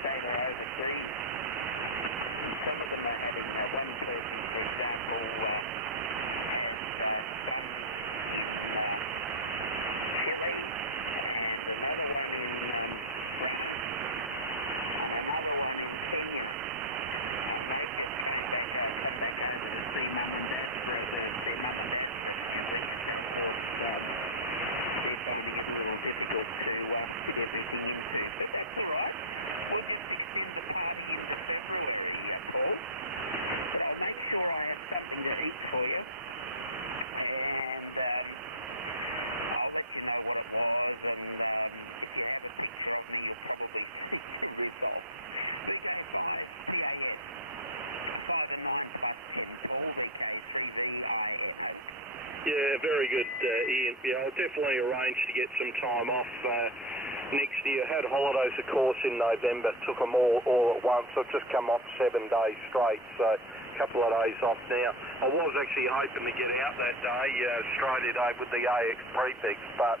stable overseas. Some of them are having one person, for example, some chili, another one another one Kenya, and they're going to see mum and dad, their mum and dad. It's going to be more difficult to get everything into, but that's all right. We'll just extend the party into February, Paul. I'll make sure I have something to eat for you, and I'll let you know what it was, and probably we've got Yeah, very good, Ian. Yeah, I'll definitely arrange to get some time off next year. Had holidays, of course, in November. Took them all at once. I've just come off 7 days straight, so a couple of days off now. I was actually hoping to get out that day, Australia Day, with the AX prefix, but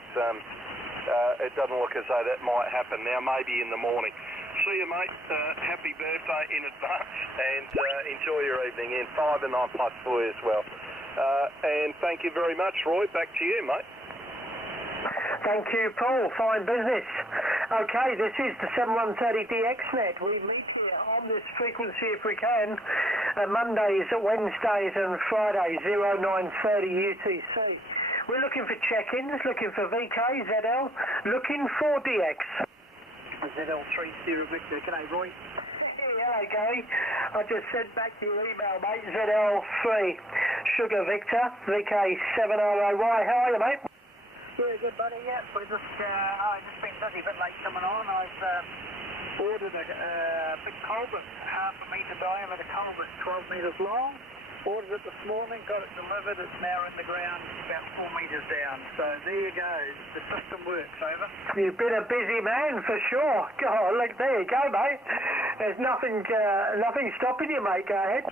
it doesn't look as though that might happen now. Maybe in the morning. See you, mate. Happy birthday in advance, and enjoy your evening. In 5 and 9 plus for you as well. And thank you very much, Roy. Back to you, mate. Thank you, Paul. Fine business. Okay, this is the 7130DXnet. We meet here on this frequency if we can. Mondays, Wednesdays and Fridays, 0930 UTC. We're looking for check-ins, looking for VK, ZL, looking for DX. ZL30 Victor. G'day, Roy. Hello, Gary. I just sent back your email, mate. ZL3 Sugar Victor, VK7ROY. How are you, mate? Yeah, good, buddy. Yeah, I've just been busy, a bit late coming on. I've ordered a big culvert, half a metre diameter culvert, 12 metres long. Ordered it this morning, got it delivered. It's now in the ground, about 4 metres down. So there you go. The system works. Over. You've been a busy man for sure. God, look, there you go, mate. There's nothing stopping you, mate. Go ahead.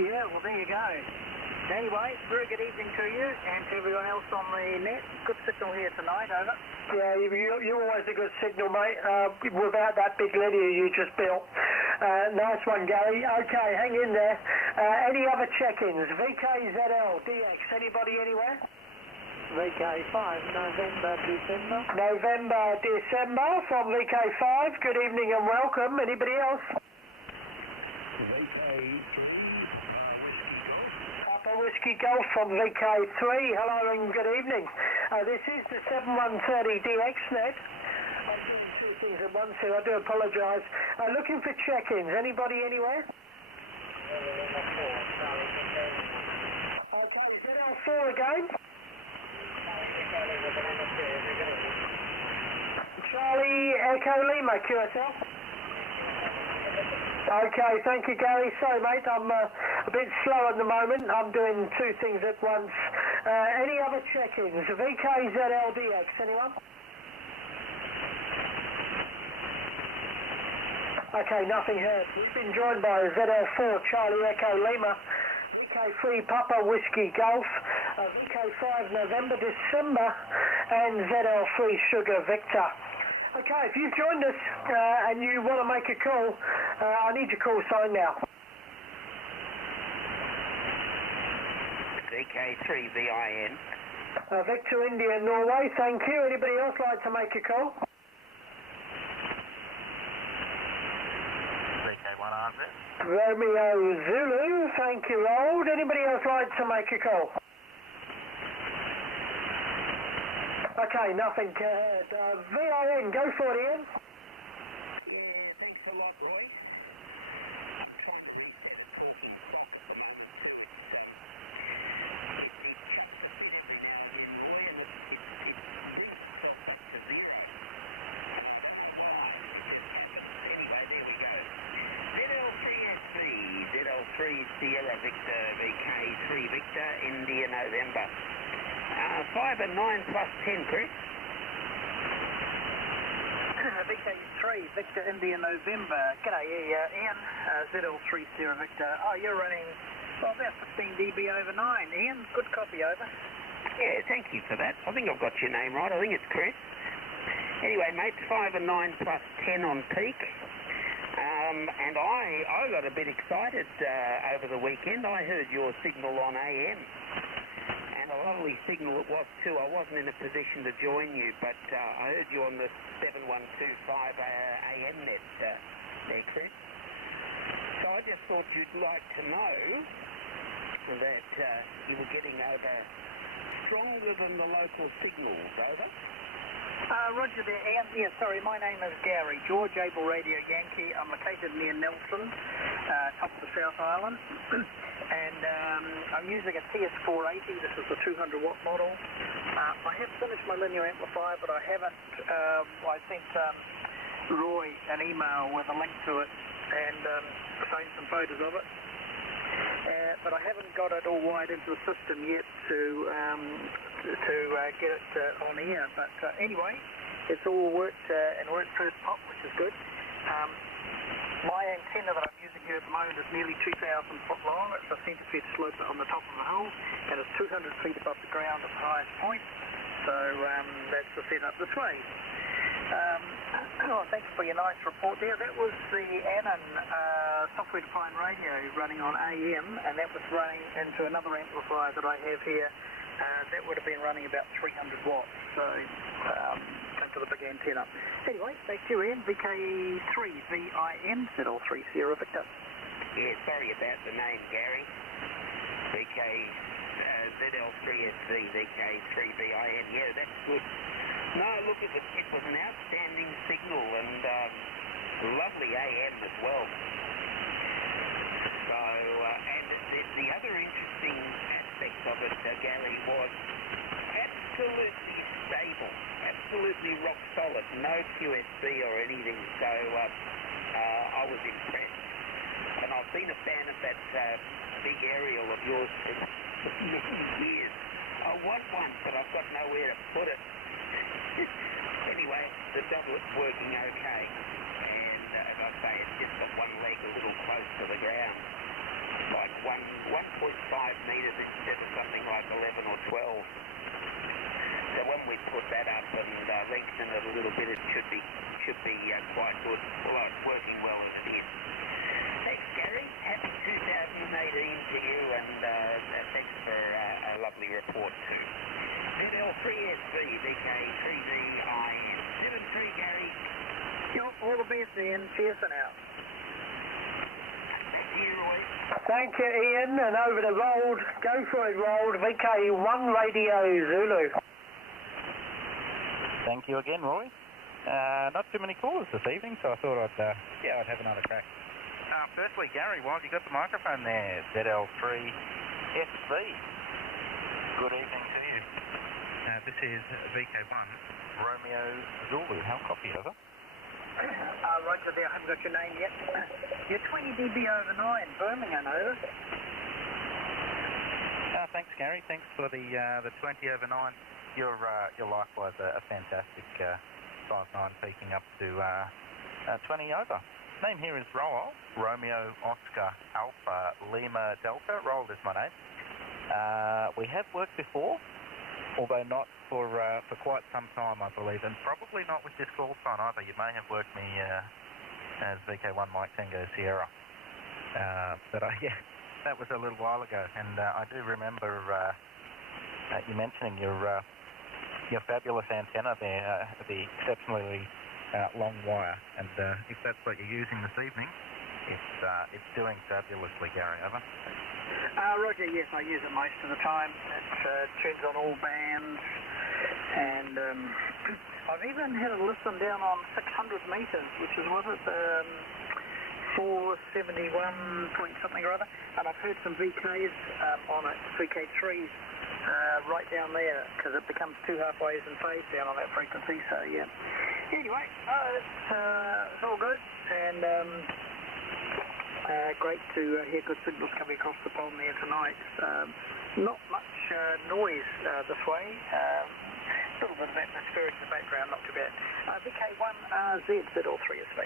Yeah, well, there you go. Anyway, very good evening to you and to everyone else on the net. Good signal here tonight, over. Yeah, you're always a good signal, mate, without that big linear you just built. Nice one, Gary. Okay, hang in there. Any other check-ins? VKZL, DX, anybody anywhere? VK5, November, December. November, December from VK5. Good evening and welcome. Anybody else? Whiskey Golf from VK3, hello and good evening. This is the 7130DXnet. I'm doing 2 things at once here, I do apologise. Looking for check-ins, anybody anywhere? Okay, ZL4 again. Charlie Echo Lima, QSL. Okay, thank you, Gary. Sorry, mate, I'm a bit slow at the moment. I'm doing 2 things at once. Any other check-ins? VKZLDX, anyone? Okay, nothing heard. We've been joined by ZL4 Charlie Echo Lima, VK3 Papa Whiskey Golf, VK5 November December, and ZL3 Sugar Victor. Okay, if you've joined us and you want to make a call, I need your call sign now. VK3BIN. Victor India Norway, thank you. Anybody else like to make a call? VK100. Romeo Zulu, thank you, Old. Anybody else like to make a call? Okay, nothing. VIN, go for it, Ian. Yeah, thanks a lot, Roy. ZL3 Sierra Victor, VK3 Victor, India November. 5 and 9 plus 10, Chris. VK3 Victor, India November. G'day, Ian. ZL3 Sierra Victor. Oh, you're running about 15 dB over 9. Ian, good copy, over. Yeah, thank you for that. I think I've got your name right. I think it's Chris. Anyway, mate, 5 and 9 plus 10 on peak. And I got a bit excited over the weekend. I heard your signal on AM. And a lovely signal it was too. I wasn't in a position to join you, but I heard you on the 7125 AM net there, Chris. So I just thought you'd like to know that you were getting over stronger than the local signals, over. Roger there, Ian. Yeah, sorry, my name is Gary, George Able Radio Yankee. I'm located near Nelson, top of the South Island. And I'm using a TS480. This is the 200 watt model. I have finished my linear amplifier, but I haven't. I sent Roy an email with a link to it and showing some photos of it. But I haven't got it all wired into the system yet to get it on air. But anyway, it's all worked and worked first pop, which is good. My antenna that I'm using here at the moment is nearly 2,000 foot long. It's a centipede slope on the top of the hull, and it's 200 feet above the ground at the highest point. So that's the setup this way. Thanks for your nice report there. That was the Anon software-defined radio running on AM, and that was running into another amplifier that I have here. That would have been running about 300 watts, so into the big antenna. Anyway, back to you, Ian. VK3BL, Fiddle 30 Victor. Yeah, sorry about the name, Gary. ZL3SV, VK3BL. Yeah, that's good. No, look, it was an outstanding signal and lovely AM as well. So, and the other interesting aspect of it, Gary, was absolutely stable, absolutely rock solid, no QSB or anything. So I was impressed. And I've been a fan of that big aerial of yours for many years. I want one, but I've got nowhere to put it. Anyway, the doublet's working okay, and as I say, it's just got one leg a little close to the ground, like 1.5 metres instead of something like 11 or 12. So when we put that up and lengthen it a little bit, it should be quite good. Well, it's working well as it is. Thanks, Gary. Happy 2018 to you, and thanks for a lovely report too. ZL3SV, VK3BL, 73, Gary. All the best, Ian. Cheers for now. Thank you, Ian. And over to Rold. Go for it, Rold. VK1 Radio Zulu. Thank you again, Roy. Not too many callers this evening, so I thought I'd have another crack. Firstly, Gary, while you got the microphone there, ZL3SV. Good evening to you. This is VK1, Romeo Zulu. How copy, over? Roger there, I haven't got your name yet. You're 20 dB over 9, Birmingham, over. Thanks, Gary. Thanks for the 20 over 9. You're likewise a fantastic 5.9 peaking up to 20 over. Name here is Roald, Romeo Oscar Alpha Lima Delta. Roald is my name. We have worked before, although not for quite some time, I believe, and probably not with this call sign either. You may have worked me as VK1 Mike Tango Sierra, but yeah, that was a little while ago, and I do remember you mentioning your fabulous antenna there, the exceptionally long wire, and if that's what you're using this evening, it's doing fabulously, Gary, over. Roger, yes, I use it most of the time. It tunes on all bands, and I've even had it listen down on 600 metres, which is, was it 471 point something or other, and I've heard some VKs on it, VK3s, right down there, because it becomes two halfways in phase down on that frequency, so yeah. Anyway, it's all good, and great to hear good signals coming across the pond there tonight. Not much noise this way. A little bit of atmosphere in the background, not too bad. VK1RZ, ZL3SV.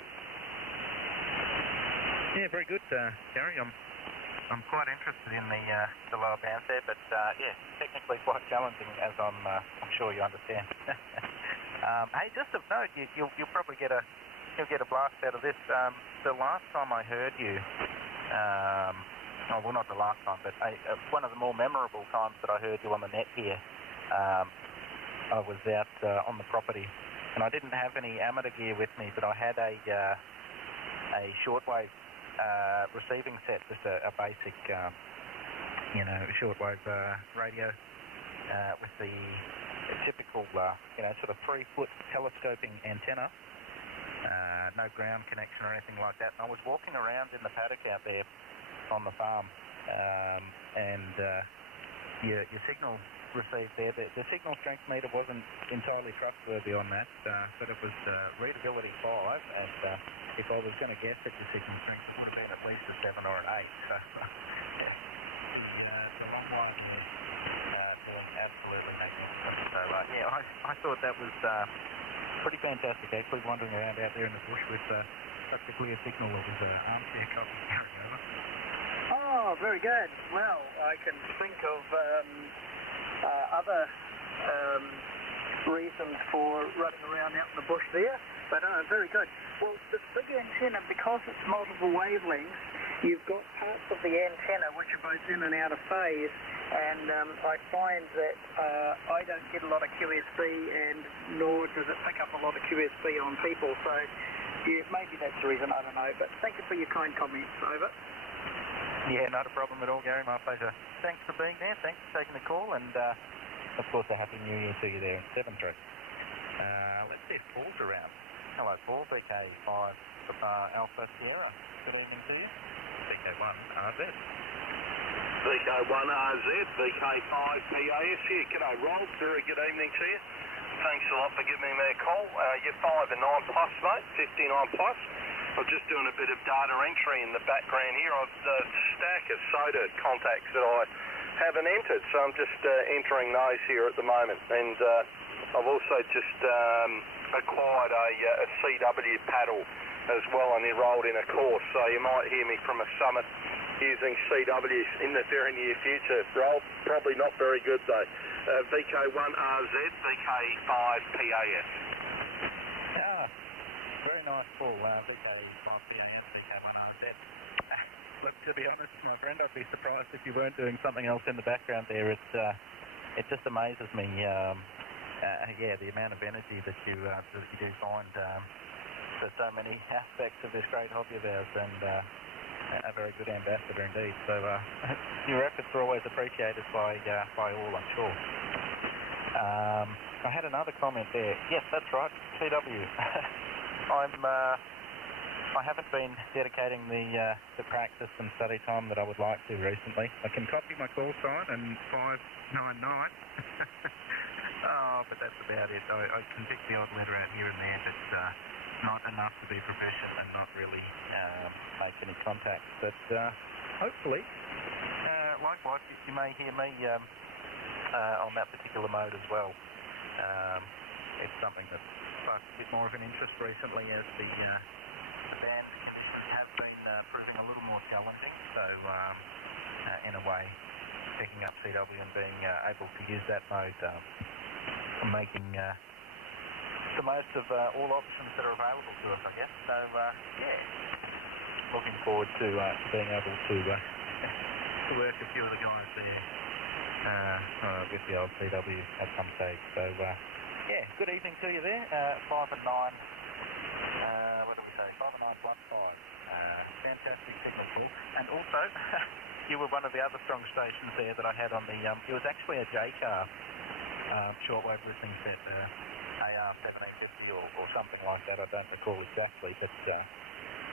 Yeah, very good, Gary. I'm quite interested in the lower bands there, but yeah, technically quite challenging, as I'm sure you understand. Hey, just a note, you'll probably get a blast out of this. The last time I heard you, well, not the last time, but one of the more memorable times that I heard you on the net here, I was out on the property, and I didn't have any amateur gear with me, but I had a shortwave receiving set, just a basic, shortwave radio with the typical, sort of 3-foot telescoping antenna. No ground connection or anything like that. And I was walking around in the paddock out there on the farm, and your signal received there. The signal strength meter wasn't entirely trustworthy on that, but it was readability 5, and if I was going to guess at your signal strength, it would have been at least a 7 or an 8. So the long line was doing absolutely magnificent. So I thought that was pretty fantastic, actually, wandering around out there in the bush with such a clear signal. It was armchair coffee carrying over. Oh, very good. Well, I can think of other reasons for running around out in the bush there, but very good. Well, this big antenna, because it's multiple wavelengths, you've got parts of the antenna which are both in and out of phase, and I find that I don't get a lot of QSB, and nor does it pick up a lot of QSB on people, so yeah, maybe that's the reason, I don't know, but thank you for your kind comments. Over. Yeah, not a problem at all, Gary, my pleasure. Thanks for being there, thanks for taking the call, and of course a Happy New Year to you there in Seventry. Let's see if Paul's around. Hello Paul, VK5 Alpha Sierra. Good evening to you. VK1 RZ. VK1RZ, VK5PAS here. G'day Rob, very good evening to you. Thanks a lot for giving me a call. You're 5 and 9 plus, mate, 59 plus. I'm just doing a bit of data entry in the background here. I've a stack of SOTA contacts that I haven't entered, so I'm just entering those here at the moment. And I've also just acquired a CW paddle as well and enrolled in a course, so you might hear me from a summit using CW in the very near future. Roll, probably not very good though. VK1RZ, VK5PAS. Very nice call, VK5PAS, VK1RZ. Look, to be honest, my friend, I'd be surprised if you weren't doing something else in the background there. It just amazes me, the amount of energy that you do find for so many aspects of this great hobby of ours, and a very good ambassador indeed. So your efforts are always appreciated by all, I'm sure. I had another comment there. Yes, that's right, CW. I haven't been dedicating the practice and study time that I would like to recently. I can copy my call sign and 599. But that's about it. I can pick the odd letter out here and there, but not enough to be proficient and not really make any contacts. But hopefully, likewise, you may hear me on that particular mode as well. It's something that's sparked a bit more of an interest recently as the band conditions have been proving a little more challenging. So, in a way, picking up CW and being able to use that mode, making the most of all options that are available to us, I guess. So, looking forward to being able to work a few of the guys there with the old CW at some stage. So, good evening to you there. 5 and 9. What do we say? 5 and 9 plus 5. Fantastic signal call. And also, you were one of the other strong stations there that I had on the. It was actually a J-car shortwave listening set, AR-1750 or something like that. I don't recall exactly, but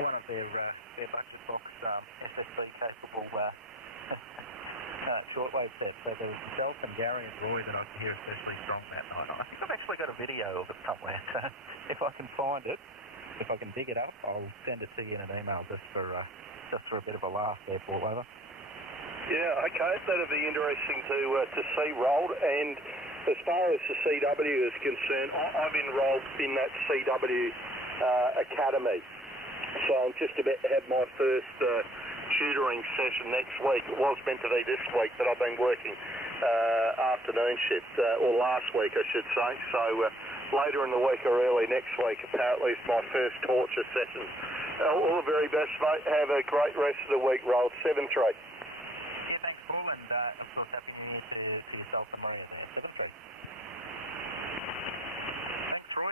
one of their budget box SSB capable shortwave sets. So there was myself and Gary and Roy that I could hear especially strong that night. I think I've actually got a video of it somewhere. So if I can find it, if I can dig it up, I'll send it to you in an email just for a bit of a laugh there, Paul. Over. Yeah, okay, that'd be interesting to see, Rolled. And as far as the CW is concerned, I've enrolled in that CW academy. So I'm just about to have my first tutoring session next week. It was meant to be this week, but I've been working afternoon shift, or last week I should say. So later in the week or early next week. Apparently it's my first torture session. All the very best, mate. Have a great rest of the week, Roll 7-3. Yeah, thanks, Paul, and of course, Happy New Year to yourself and Maria there. 7-3. Thanks, Roy.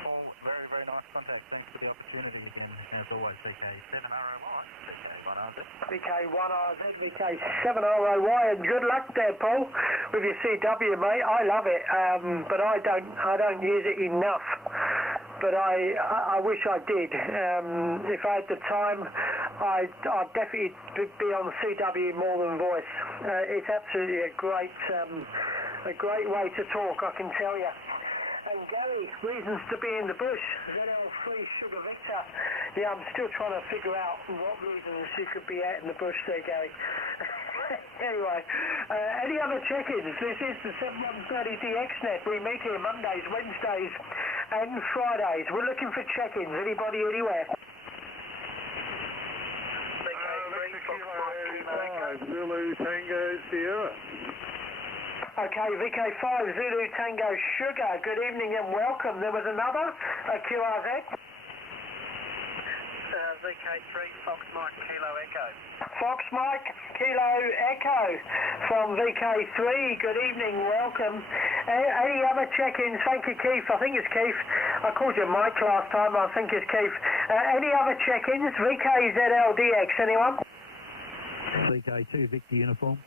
Paul, very, very nice contact. Thanks for the opportunity again. As always, VK7ROY, VK1RZ. VK1RZ, VK7ROY, and good luck there, Paul, with your CW, mate. I love it, but I don't use it enough. But I wish I did. If I had the time, I'd definitely be on CW more than voice. It's absolutely a great way to talk, I can tell you. And Gary, reasons to be in the bush. ZL3 Sugar Vector. Yeah, I'm still trying to figure out what reasons you could be out in the bush there, Gary. Anyway, any other check-ins? This is the 7130DXnet. We meet here Mondays, Wednesdays and Fridays. We're looking for check-ins. Anybody anywhere? Zulu Tango Sierra. Okay, VK5 Zulu Tango Sugar. Good evening and welcome. There was another QRZ. VK3 Fox Mike Kilo Echo. Fox Mike Kilo Echo from VK3. Good evening, welcome. Any other check-ins? Thank you, Keith. I think it's Keith. I called you Mike last time. I think it's Keith. Any other check-ins? VKZLDX, anyone? VK2 Victor Uniform.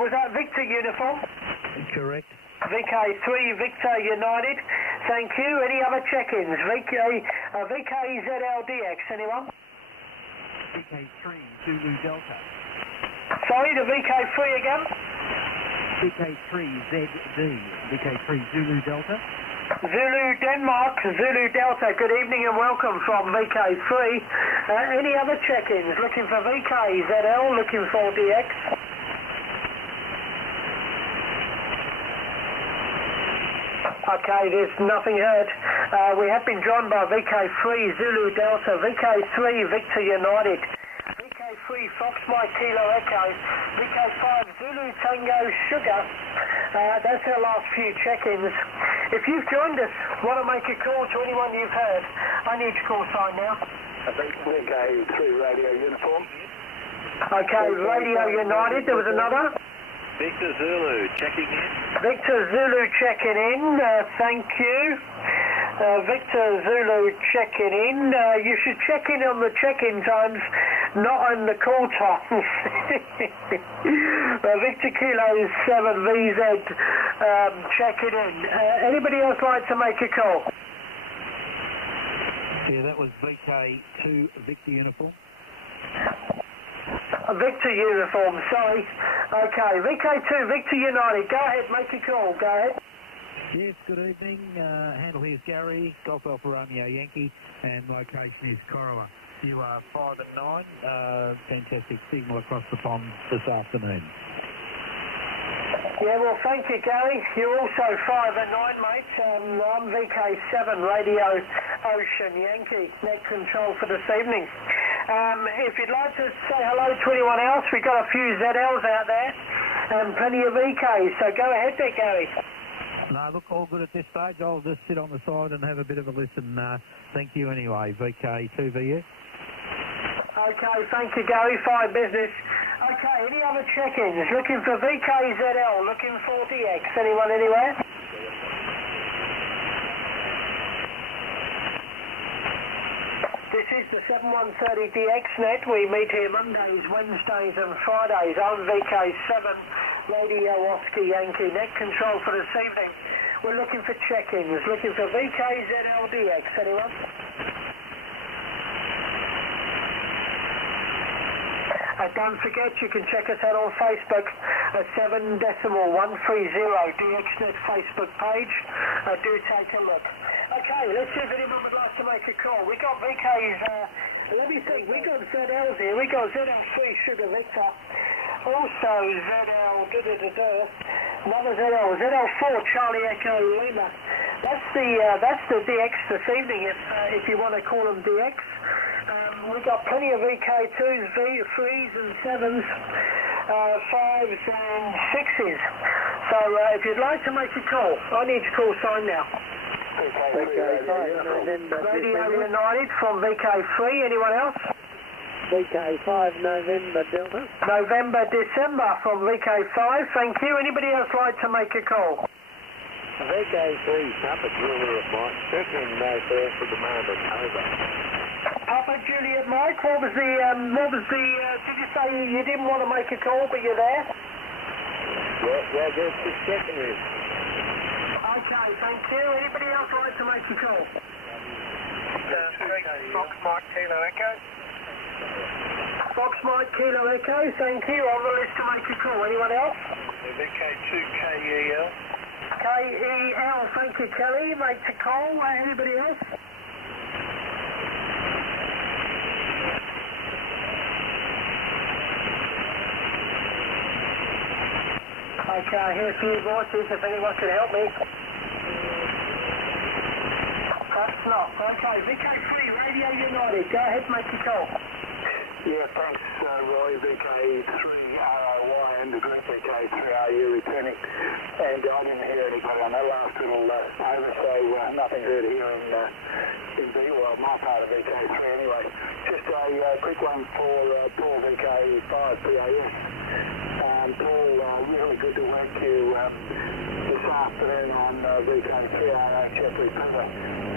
Was that Victor Uniform? Correct. VK3 Victor United. Thank you. Any other check-ins? VKZLDX, anyone? VK3 Zulu Delta. Sorry, the VK3 again? VK3ZD. VK3 Zulu Delta. Zulu Denmark, Zulu Delta. Good evening and welcome from VK3. Any other check-ins? Looking for VKZL, looking for DX. Okay, there's nothing heard. We have been joined by VK3 Zulu Delta, VK3 Victor United, VK3 Fox Mike Kilo Echo, VK5 Zulu Tango Sugar. That's our last few check-ins. If you've joined us, want to make a call to anyone you've heard, I need your call sign now. VK3 Radio Uniform. Okay, Radio United, there was another. Victor Zulu checking in. Victor Zulu checking in, thank you. Victor Zulu checking in. You should check in on the check-in times, not on the call times. Victor Kilo 7VZ checking in. Anybody else like to make a call? Yeah, that was VK2 Victor Uniform. Victor Uniform, sorry. Okay, VK2 Victor United. Go ahead, make a call. Go ahead. Yes, good evening. Handle here is Gary, Golf Alpha Romeo Yankee, and location is Corowa. You are 5 and 9. Fantastic signal across the pond this afternoon. Yeah, well, thank you, Gary. You're also 5 and 9, mate. I'm VK7 Radio Ocean Yankee, net control for this evening. If you'd like to say hello to anyone else, we've got a few ZLs out there and plenty of VKs, so go ahead there, Gary. No, look, all good at this stage. I'll just sit on the side and have a bit of a listen. Thank you anyway, VK2VS. Okay, thank you, Gary. Fine business. Okay, any other check-ins? Looking for VKZL, looking for DX. Anyone anywhere? This is the 7130DXnet. We meet here Mondays, Wednesdays and Fridays. I'm VK7, Radio Oscar Yankee, net control for this evening. We're looking for check-ins, looking for VKZLDX. Anyone? Don't forget, you can check us out on Facebook at 7.130DXnet Facebook page. Do take a look. Okay, let's see if anyone would like to make a call. We got VK's, let me think, we got ZLs here. We got ZL3 Sugar Victor. Also ZL, another ZL, ZL4 Charlie Echo Lima. That's the DX this evening if you want to call them DX. We've got plenty of VK2s, V3s and 7s, 5s and 6s. So if you'd like to make a call, I need your call sign now. VK5 November Radio December. United from VK3. Anyone else? VK5 November Delta. November, December from VK5. Thank you. Anybody else like to make a call? VK3 Papa Juliet Mike. Checking no fare for the moment. Over. Papa Juliet Mike, what was the, did you say you didn't want to make a call, but you're there? Yeah, just checking it. Okay, thank you. Anybody else like to make a call? Fox Mike Kilo Echo. Fox Mike Kilo Echo, thank you. On the list to make a call. Anyone else? VK2KEL. KEL, thank you, Kelly. Make the call. Anybody else? Okay, I hear a few voices. If anyone can help me. Perhaps not. Okay, VK3, Radio United. Go ahead, make your call. Yeah, thanks, Roy. VK3ROY and the group VK3RU returning. And I didn't hear anybody on that last little over, so nothing heard here in B, well, my part of VK3 anyway. Just a quick one for Paul VK5BL. Paul, really good to work you this afternoon on VK3RHF repeater.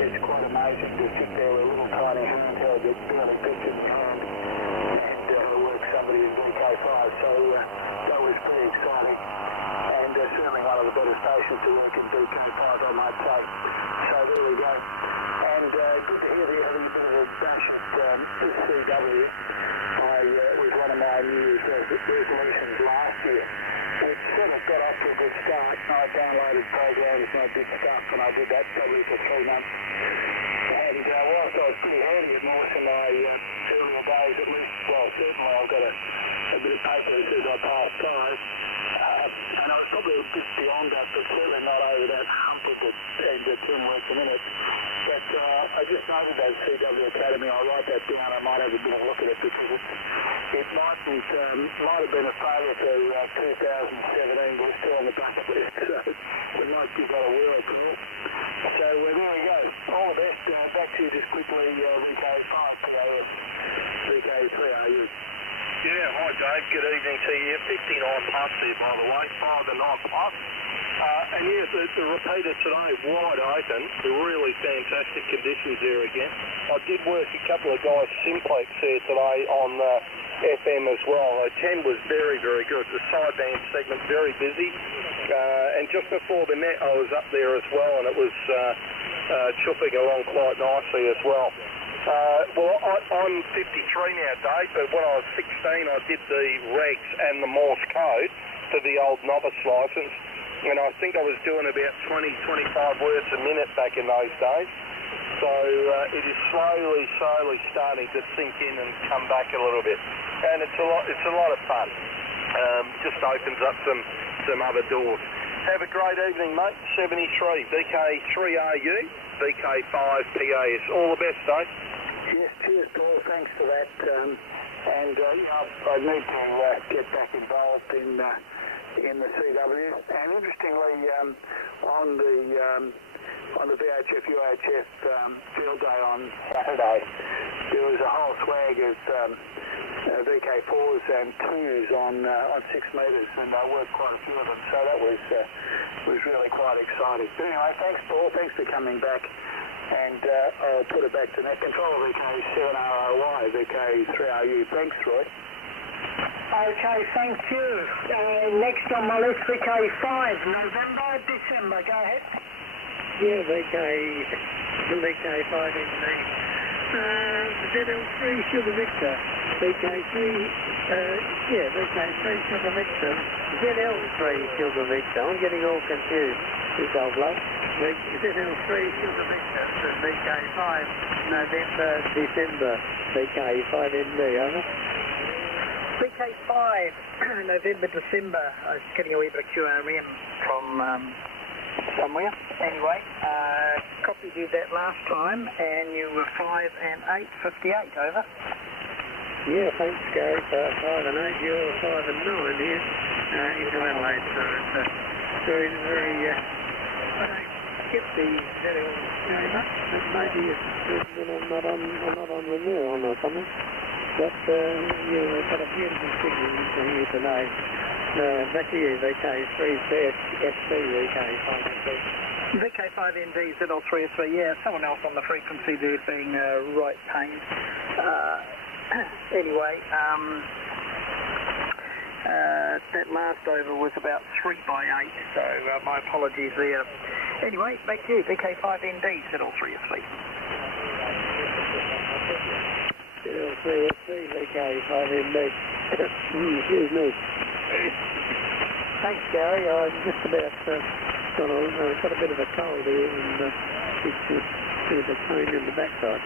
It's quite amazing to sit there with a little tiny handheld that barely pictures in hand and work somebody in VK5. So that was pretty exciting and certainly one of the better stations to work in VK5, I might say. So there we go. And good to hear the other bit of a dash at CW. It was one of my New Year's resolutions last year. It sort of got off to a good start. I downloaded programs and I did stuff and I did that probably for 3 months. And whilst I was pretty handy at Morse in my earlier days at least, well certainly I've got a bit of paper that says I passed 5. And I was probably a bit beyond that, but certainly not over that hump of the 10 words a minute. But I just noted that CW Academy. I'll write that down. I might have a bit of a look at it because it might have been a failure for 2017, but it's still on the bucket list. So we might give that a whirl, Paul. So there we go. All the best. Back to you just quickly, VK5 PAS, VK3RU. Yeah, hi Dave, good evening to you. 59 plus here by the way, 5 and 9 plus. And yeah, the repeater today, wide open, really fantastic conditions there again. I did work a couple of guys simplex there today on FM as well. 10 was very, very good. The sideband segment very busy. And just before the net I was up there as well and it was chuffing along quite nicely as well. Well, I'm 53 now, Dave, but when I was 16 I did the regs and the Morse code for the old novice licence. And I think I was doing about 20-25 words a minute back in those days. So it is slowly starting to sink in and come back a little bit. And it's a lot of fun. Just opens up some other doors. Have a great evening, mate. 73, VK3RU, VK5PAS. All the best, Dave. Yes, cheers, Paul. Thanks for that. I need to get back involved in the CW. And interestingly, on the VHF UHF field day on Saturday, there was a whole swag of VK4s and 2s on 6 metres, and I worked quite a few of them. So that was really quite exciting. But anyway, thanks, Paul. Thanks for coming back. And I'll put it back to net control, VK7ROY, VK3RU. Thanks, Roy. Okay, thank you. Next on my list, VK5, November, December. Go ahead. Yeah, VK5 in me. ZL3 Sugar Victor. VK3, VK3 Sugar Victor. ZL3 Sugar Victor. I'm getting all confused. This old bloke. ZL3 Sugar Victor. VK5 November, December. VK5NB, over. VK5, November, December. I was getting a wee bit of QRM from somewhere. Anyway, copied you that last time, and you were 5 and 8, 58, over. Yeah, thanks, Gary. 5 and 8, you're 5 and 9 here. Into Adelaide, so it's very, I don't get the ZL very much, but maybe it's when I'm not on renewal or something. But you've got a beautiful signal into here today. Back to you, VK3BL, VK5ND. VK5ND, ZL303, yeah, someone else on the frequency there being right pain. Anyway, that last over was about 3/8, so my apologies there. Anyway, back to you, VK5ND, ZL303. ZL303, VK5ND. Excuse me. Thanks, Gary. I'm just about got a bit of a cold here and it's a bit of a pain in the backside.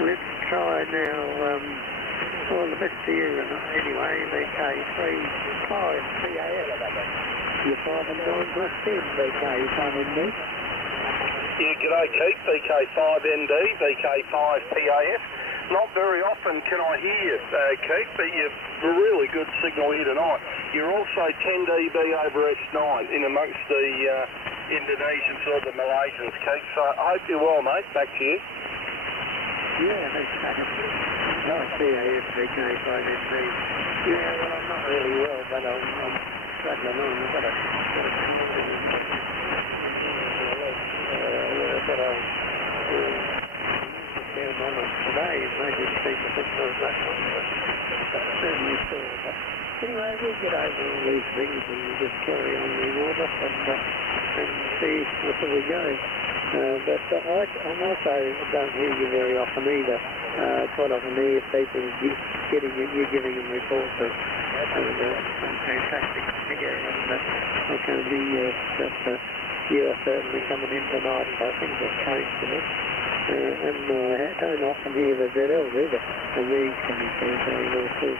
Let's try now. All the best to you anyway, VK35PAL. You're 5 and 9 plus 10, VK5ND. Yeah, g'day Keith, VK5ND, VK5PAF. Not very often can I hear you, Keith, but you've a really good signal here tonight. You're also 10 dB over S9 in amongst the Indonesians or the Malaysians, Keith, so I hope you're well, mate. Back to you. Yeah, thanks, Nice PAF, VK5ND. Yeah, well, I'm not really well, but I'm struggling on. I've got a down on it today, maybe it's been a bit more that one, but certainly sore. But anyway, we'll get over all these things and we'll just carry on in order and see where we go. But I also don't hear you very often either. Quite often hear people you're giving them reports of some fantastic figure, and I can't hear you, but you are certainly coming in tonight, so things have changed a bit. And I don't often hear the ZLs either, and these can be very well too.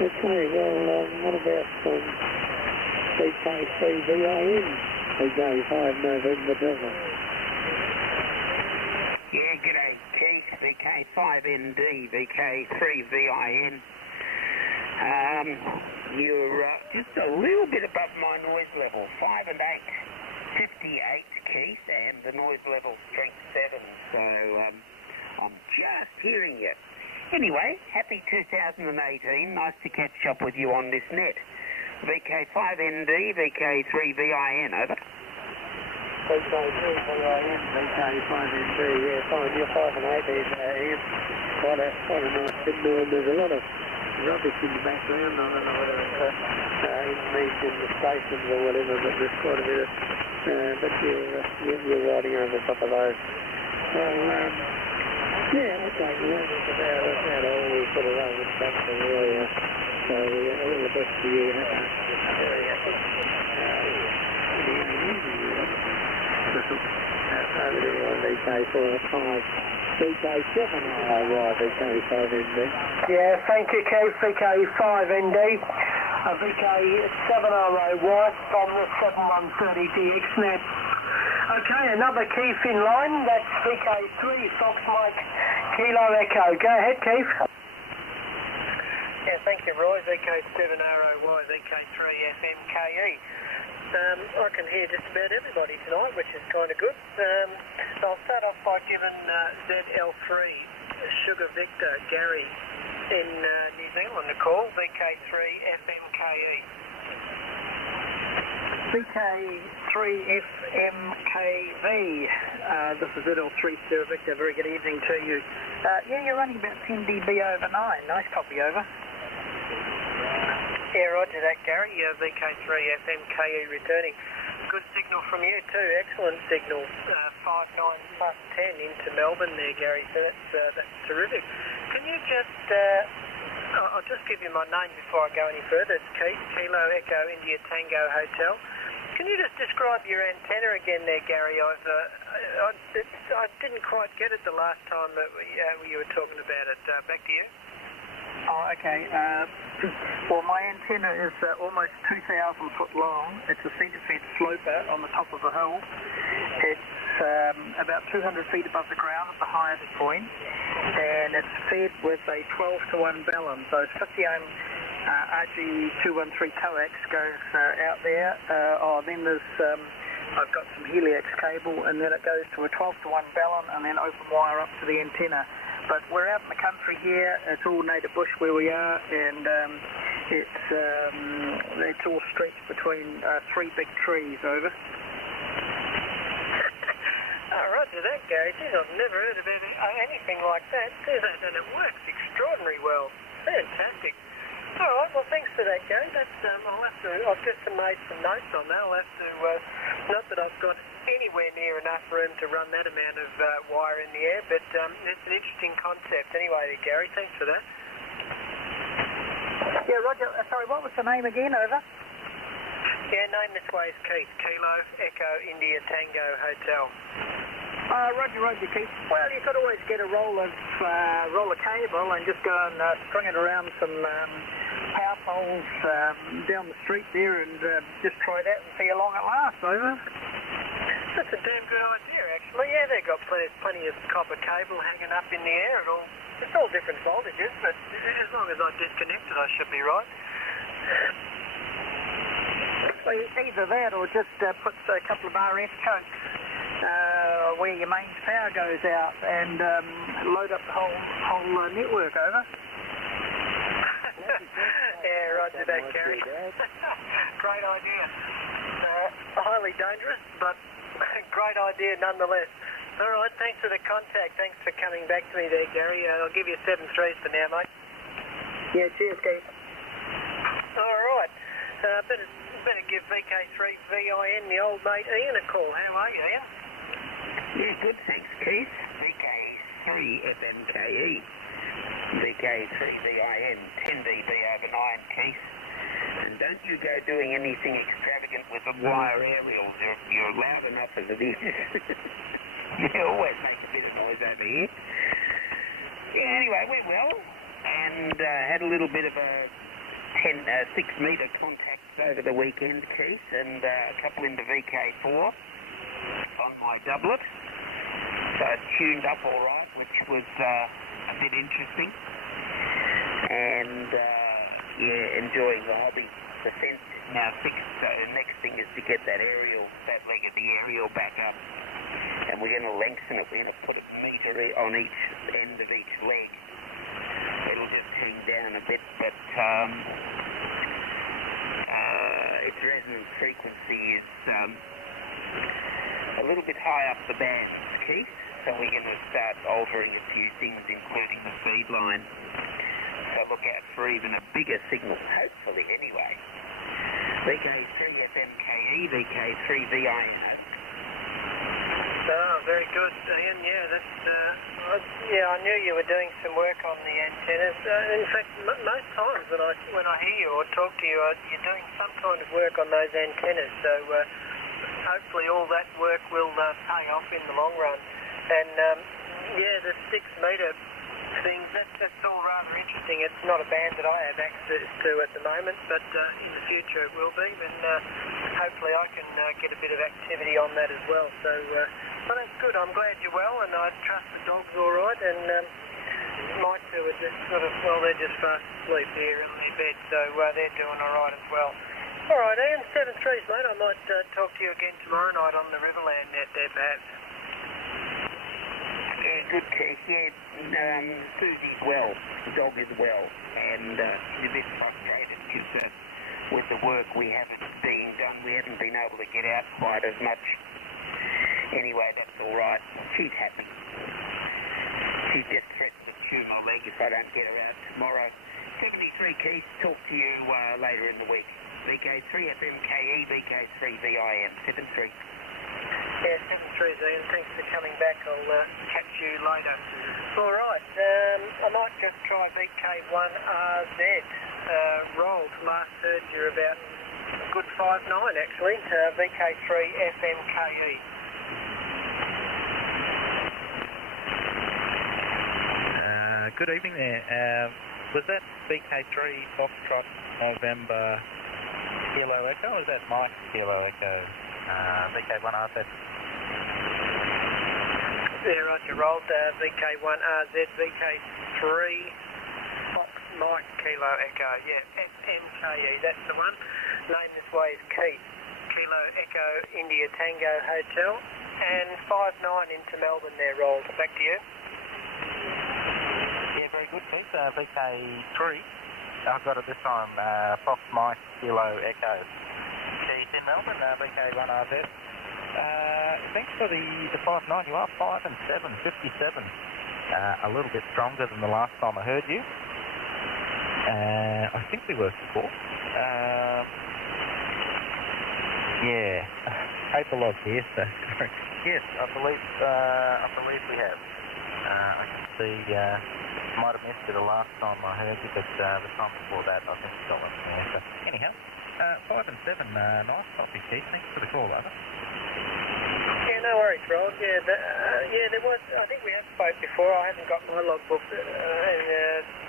Okay, well, what about VK3BL? VK5 November Delta. Yeah, g'day Keith, VK5ND, VK3VIN. You're just a little bit above my noise level, 5 and 8. 58 Keith, and the noise level strength 7, so I'm just hearing you. Anyway, happy 2018, nice to catch up with you on this net. VK5ND, VK3VIN, over. VK3VIN, VK5ND, yeah, fine, you're 5 and 8 there, quite a nice signal, and there's a lot of rubbish in the background. I don't know whether it's in the stations or whatever, but there's quite a bit of but you're riding over the top of those. Well, yeah, okay, well, that's about all we sort of run with stuff, so really, so all the best to you. Very happy. Over to VK45, VK7, right, VK5ND. Yeah, thank you, Keith, VK5ND. VK7ROY from the 7130DX net. Okay, another Keith in line. That's VK3 Fox Mike Kilo Echo. Go ahead, Keith. Yeah, thank you, Roy. VK7ROY, VK3FMKE. I can hear just about everybody tonight, which is kind of good. I'll start off by giving ZL3 Sugar Victor Gary in New Zealand a call, VK3FMKE. VK3FMKV, this is ZL3 Sierra Victor, very good evening to you. Yeah, you're running about 10 dB over 9, nice copy, over. Yeah, roger that, Gary, VK3FMKE returning. Good signal from you too, excellent signal, 5, 9 plus 10 into Melbourne there, Gary, so that's terrific. Can you just, I'll just give you my name before I go any further. It's Keith, Kilo Echo India Tango Hotel. Can you just describe your antenna again there, Gary? I didn't quite get it the last time that you were talking about it. Back to you. Oh, okay. Well, my antenna is almost 2,000 foot long. It's a cedar fence sloper on the top of a hill. It's about 200 feet above the ground at the highest point, and it's fed with a 12-to-1 balun. So it's 50 ohm RG213 coax goes out there. Then there's I've got some helix cable, and then it goes to a 12-to-1 balun, and then open wire up to the antenna. But we're out in the country here. It's all native bush where we are, and it's all stretched between 3 big trees. Over. Roger that, Gary. Geez, I've never heard of anything like that. And it works extraordinarily well. Fantastic. All right, well, thanks for that, Gary. I've just made some notes on that. I'll have to, not that I've got anywhere near enough room to run that amount of wire in the air, but it's an interesting concept anyway, Gary. Thanks for that. Yeah, Roger. Sorry, what was the name again? Over. Yeah, name this way is Keith. Kilo, Echo, India, Tango, Hotel. Roger, Keith. Well, you could always get a roll of cable and just go and string it around some power poles down the street there, and just try that and see how long it lasts. Over. That's a damn good idea, actually. Yeah, they've got plenty of copper cable hanging up in the air. It's all different voltages, but as long as I disconnect it, I should be right. Well, either that or just put a couple of RF chokes where your mains power goes out, and load up the whole network. Over. Yeah, roger that, Gary. Great idea. Highly dangerous, but great idea nonetheless. All right, thanks for the contact. Thanks for coming back to me there, Gary. I'll give you 7 3s for now, mate. Yeah, cheers, Keith. All right. Better give VK3BL the old mate Ian a call. How are you, Ian? Yeah, good, thanks, Keith. VK3FMKE. VK3BIN, 10 dB over 9, Keith. And don't you go doing anything extravagant with the wire aerials. You're loud enough as it is. You always make a bit of noise over here. Yeah, anyway, went well. And had a little bit of a 6-metre contact over the weekend, Keith, and a couple into VK4 on my doublet. So it tuned up all right, which was a bit interesting. And, yeah, enjoying the hobby. The fence is now fixed, so the next thing is to get that leg of the aerial back up. And we're going to lengthen it. We're going to put a metre on each end of each leg. It'll just hang down a bit, but its resonance frequency is a little bit high up the band, Keith, so we're going to start altering a few things, including the feed line. So look out for even a bigger signal, hopefully anyway. VK3FMKE, VK3VIN. Oh, very good, Ian. Yeah, that's. I knew you were doing some work on the antennas. In fact, most times when I hear you or talk to you, you're doing some kind of work on those antennas. So hopefully all that work will pay off in the long run. And yeah, the 6-metre things, that's all rather interesting. It's not a band that I have access to at the moment, but in the future it will be. And hopefully I can get a bit of activity on that as well. So. Well, that's good. I'm glad you're well, and I trust the dog's all right. And my two are just they're just fast asleep here in their bed, so they're doing all right as well. All right, Ian, 7 3s, mate. I might talk to you again tomorrow night on the Riverland net there, perhaps. Good, Keith. Yeah, Susie's well. The dog is well, and she's a bit frustrated because with the work we haven't been able to get out quite as much. Anyway, that's all right. She's happy. She just threatens to chew my leg if I don't get her out tomorrow. 73, Keith. Talk to you later in the week. VK3FMKE, VK3VIN. 73. Yeah, 73, Ian. Thanks for coming back. I'll catch you later. All right. I might just try VK1RZ. Rolled. Last heard you're about a good 5'9", actually. VK3FMKE. Good evening there. Was that VK3 Foxtrot November Kilo Echo, or was that Mike Kilo Echo VK1RZ? Yeah, right, you rolled VK1RZ, VK3 Foxtrot Mike Kilo Echo, yeah, FMKE, that's the one. Name this way is Keith. Kilo Echo India Tango Hotel. And 5-9 into Melbourne there, rolled. Back to you. Yeah, very good, Keith. VK3. I've got it this time. Fox Mike Kilo Echo. Keith in Melbourne, VK1RZ. Thanks for the 5-9. You are 5 and 7, 57. A little bit stronger than the last time I heard you. I think we were before. Yeah, paper log here. So yes, I believe we have. I can see. Might have missed it the last time I heard you, but the time before that, I think we got one there. So anyhow, 5 and 7. Nice topic, Keith. Thanks for the call, over. Yeah, no worries, Rod. Yeah, there was. I think we have spoke before. I haven't got my logbook, and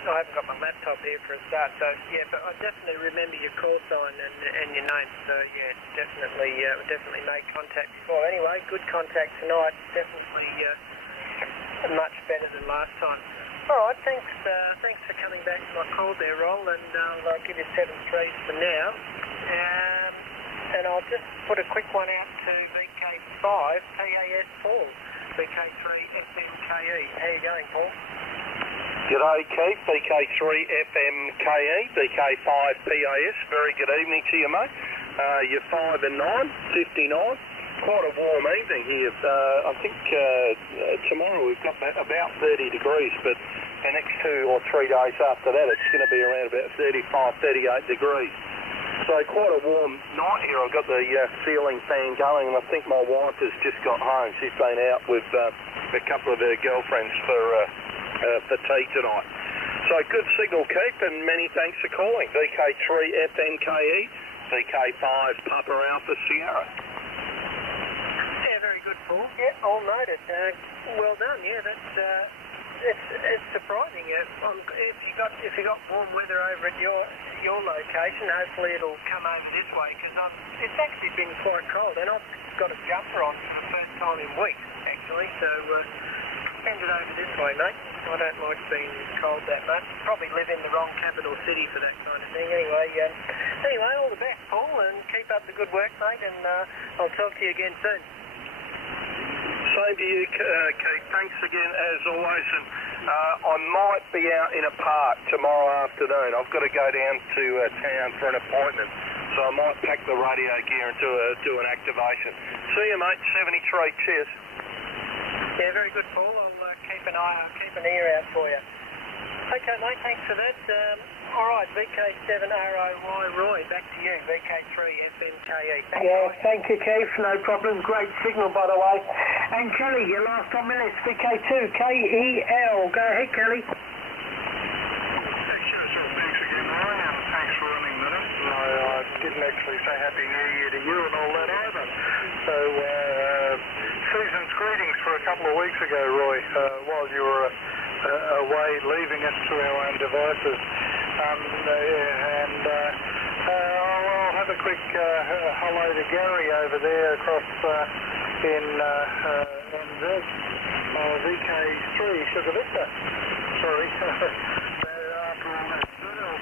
I haven't got my laptop here for a start. So yeah, but I definitely remember your call sign and your name. So yeah, definitely made contact before. Anyway, good contact tonight. Definitely much better than last time. All right, thanks for coming back to my call there, Roll, and I'll give you 7 threes for now. And I'll just put a quick one out to VK5 PAS Paul, VK3 FMKE. How you going, Paul? G'day, Keith. VK3 FMKE, VK5 PAS. Very good evening to you, mate. You're 5 and 9, 59. Quite a warm evening here. I think tomorrow we've got about 30 degrees, but the next 2 or 3 days after that it's going to be around about 35, 38 degrees. So quite a warm night here. I've got the ceiling fan going, and I think my wife has just got home. She's been out with a couple of her girlfriends for tea tonight. So good signal, Keith, and many thanks for calling. VK3 FMKE, VK5 Papa Alpha Sierra. Yeah, very good, Paul. Yeah, all noted. Well done. Yeah, that's it's surprising. If you got warm weather over at your location, hopefully it'll come over this way, because it's actually been quite cold, and I've got a jumper on for the first time in weeks, actually. So send it over this way, mate. I don't like being cold that much. Probably live in the wrong capital city for that kind of thing. Anyway, all the best, Paul, and keep up the good work, mate, and I'll talk to you again soon. Same to you, Keith. Thanks again, as always. And I might be out in a park tomorrow afternoon. I've got to go down to town for an appointment, so I might pack the radio gear and do an activation. See you, mate. 73. Cheers. Yeah, very good, Paul. I'll keep an ear out for you. Okay, mate. Thanks for that. All right, VK7ROY Roy, back to you. VK3 FMKE. Thank you, Keith. No problem. Great signal, by the way. And Kelly, your last 10 minutes. VK2 KEL. Go ahead, Kelly. Thanks again, Roy, and thanks for running the minute. I didn't actually say Happy New Year to you and all that either. So, season's greetings for a couple of weeks ago, Roy, while you were away leaving us to our own devices. I'll have a quick hello to Gary over there across in NZ. VK3 Sugar Victor. Sorry. After all that,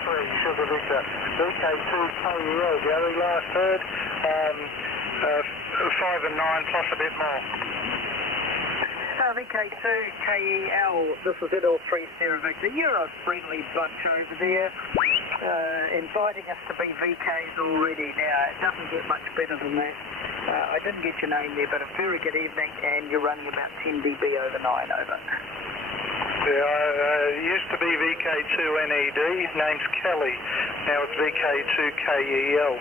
3 Sugar Victor. VK2 KEL, Gary, last heard. 5 and 9 plus a bit more. VK2 KEL, this is Idle 3 Sierra Victor. You're a friendly bunch over there, inviting us to be VKs already. Now, it doesn't get much better than that. I didn't get your name there, but a very good evening, and you're running about 10 dB over 9, over. Yeah, I used to be VK2 NED, name's Kelly. Now it's VK2 KEL.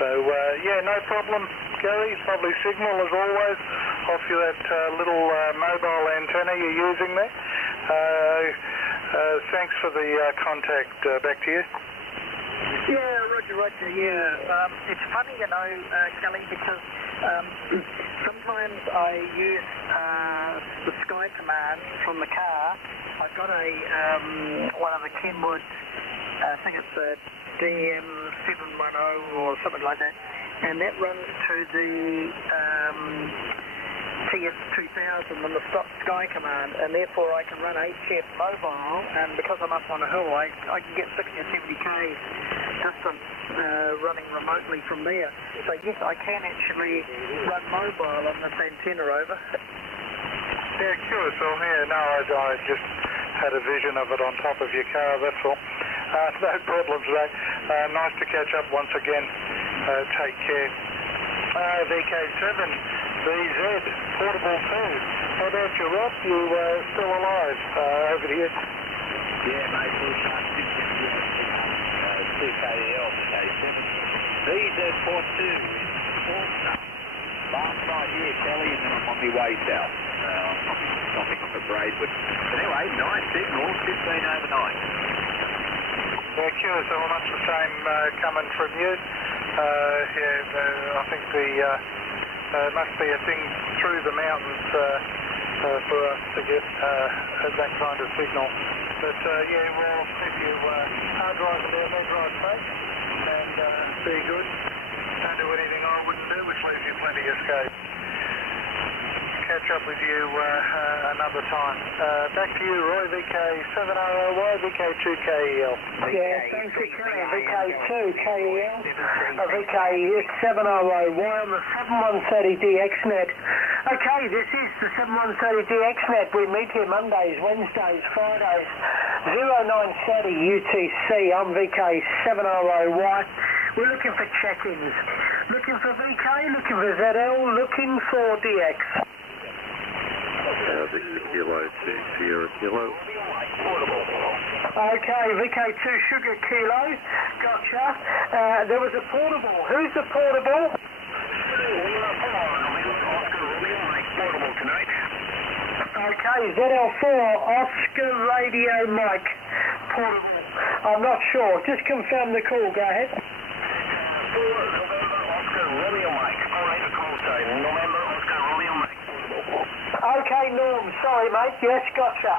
So, yeah, no problem, Gary. Lovely signal as always. Off you that little mobile antenna you're using there. Thanks for the contact. Back to you. Yeah, Roger, yeah. It's funny, Kelly, because sometimes I use the Sky Command from the car. I've got one of the Kenwood, I think it's a DM710 or something like that, and that runs to the 2000 on the stock Sky Command, and therefore I can run HF mobile, and because I'm up on a hill, I can get 60 or 70 k's distance running remotely from there. So yes, I can actually run mobile on this antenna over. Yeah, curious. Well, yeah, no, I just had a vision of it on top of your car, that's all. No problems, mate. Nice to catch up once again. Take care. VK7BZ, Portable 2. How about you, Rob? You still alive over here? Yeah, mate, full charge 2KL, VK7. VZ42 is awesome. Last night here, Kelly, and then I'm on my way south. I'm probably stopping off at Braidwood. But anyway, nice signal, 15 over 9. Yeah, curious, so much the same coming from you. I think the must be a thing through the mountains for us to get that kind of signal. But yeah, well, if you hard driving down there, drive safe and be good. Don't do anything I wouldn't do, which leaves you plenty of escape. Catch up with you another time. Back to you, Roy, VK7ROY, VK2KEL. Yeah, thanks for coming, VK2KEL, VK7ROY on the 7130DXnet. Okay, this is the 7130DXnet. We meet here Mondays, Wednesdays, Fridays, 0930 UTC. I'm VK7ROY. We're looking for check-ins. Looking for VK, looking for ZL, looking for DX. Victor Kilo 2 Sierra Kilo. Okay, VK2 Sugar Kilo. Gotcha. There was a portable. Who's the portable? Portable tonight. Okay, ZL4 Oscar Radio Mike. Portable. I'm not sure. Just confirm the call. Go ahead. Oscar Romeo Mike. All right, the call sign. November Oscar Romeo Mike. Okay, Norm. Sorry, mate. Yes, gotcha.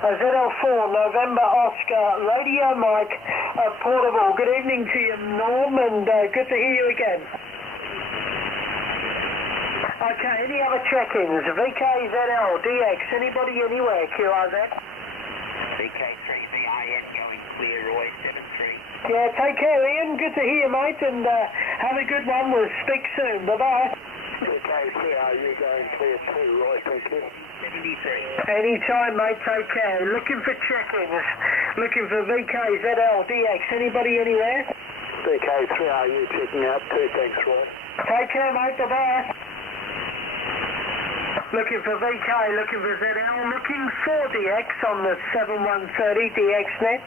ZL4 November Oscar Radio Mike. Portable. Good evening to you, Norm, and good to hear you again. Okay, any other check-ins? VKZL, DX, anybody anywhere, QRZ? VK3BL going clear, Roy 73. Yeah, take care, Ian. Good to hear you, mate, and have a good one. We'll speak soon. Bye-bye. VK3RU going clear too, Roy, thank you. 73. Anytime, mate, take care. Looking for check-ins. Looking for VKZL, DX, anybody anywhere? VK3RU checking out too, thanks, Roy. Take care, mate. Bye-bye. Looking for VK, looking for ZL, looking for DX on the 7130 DXnet.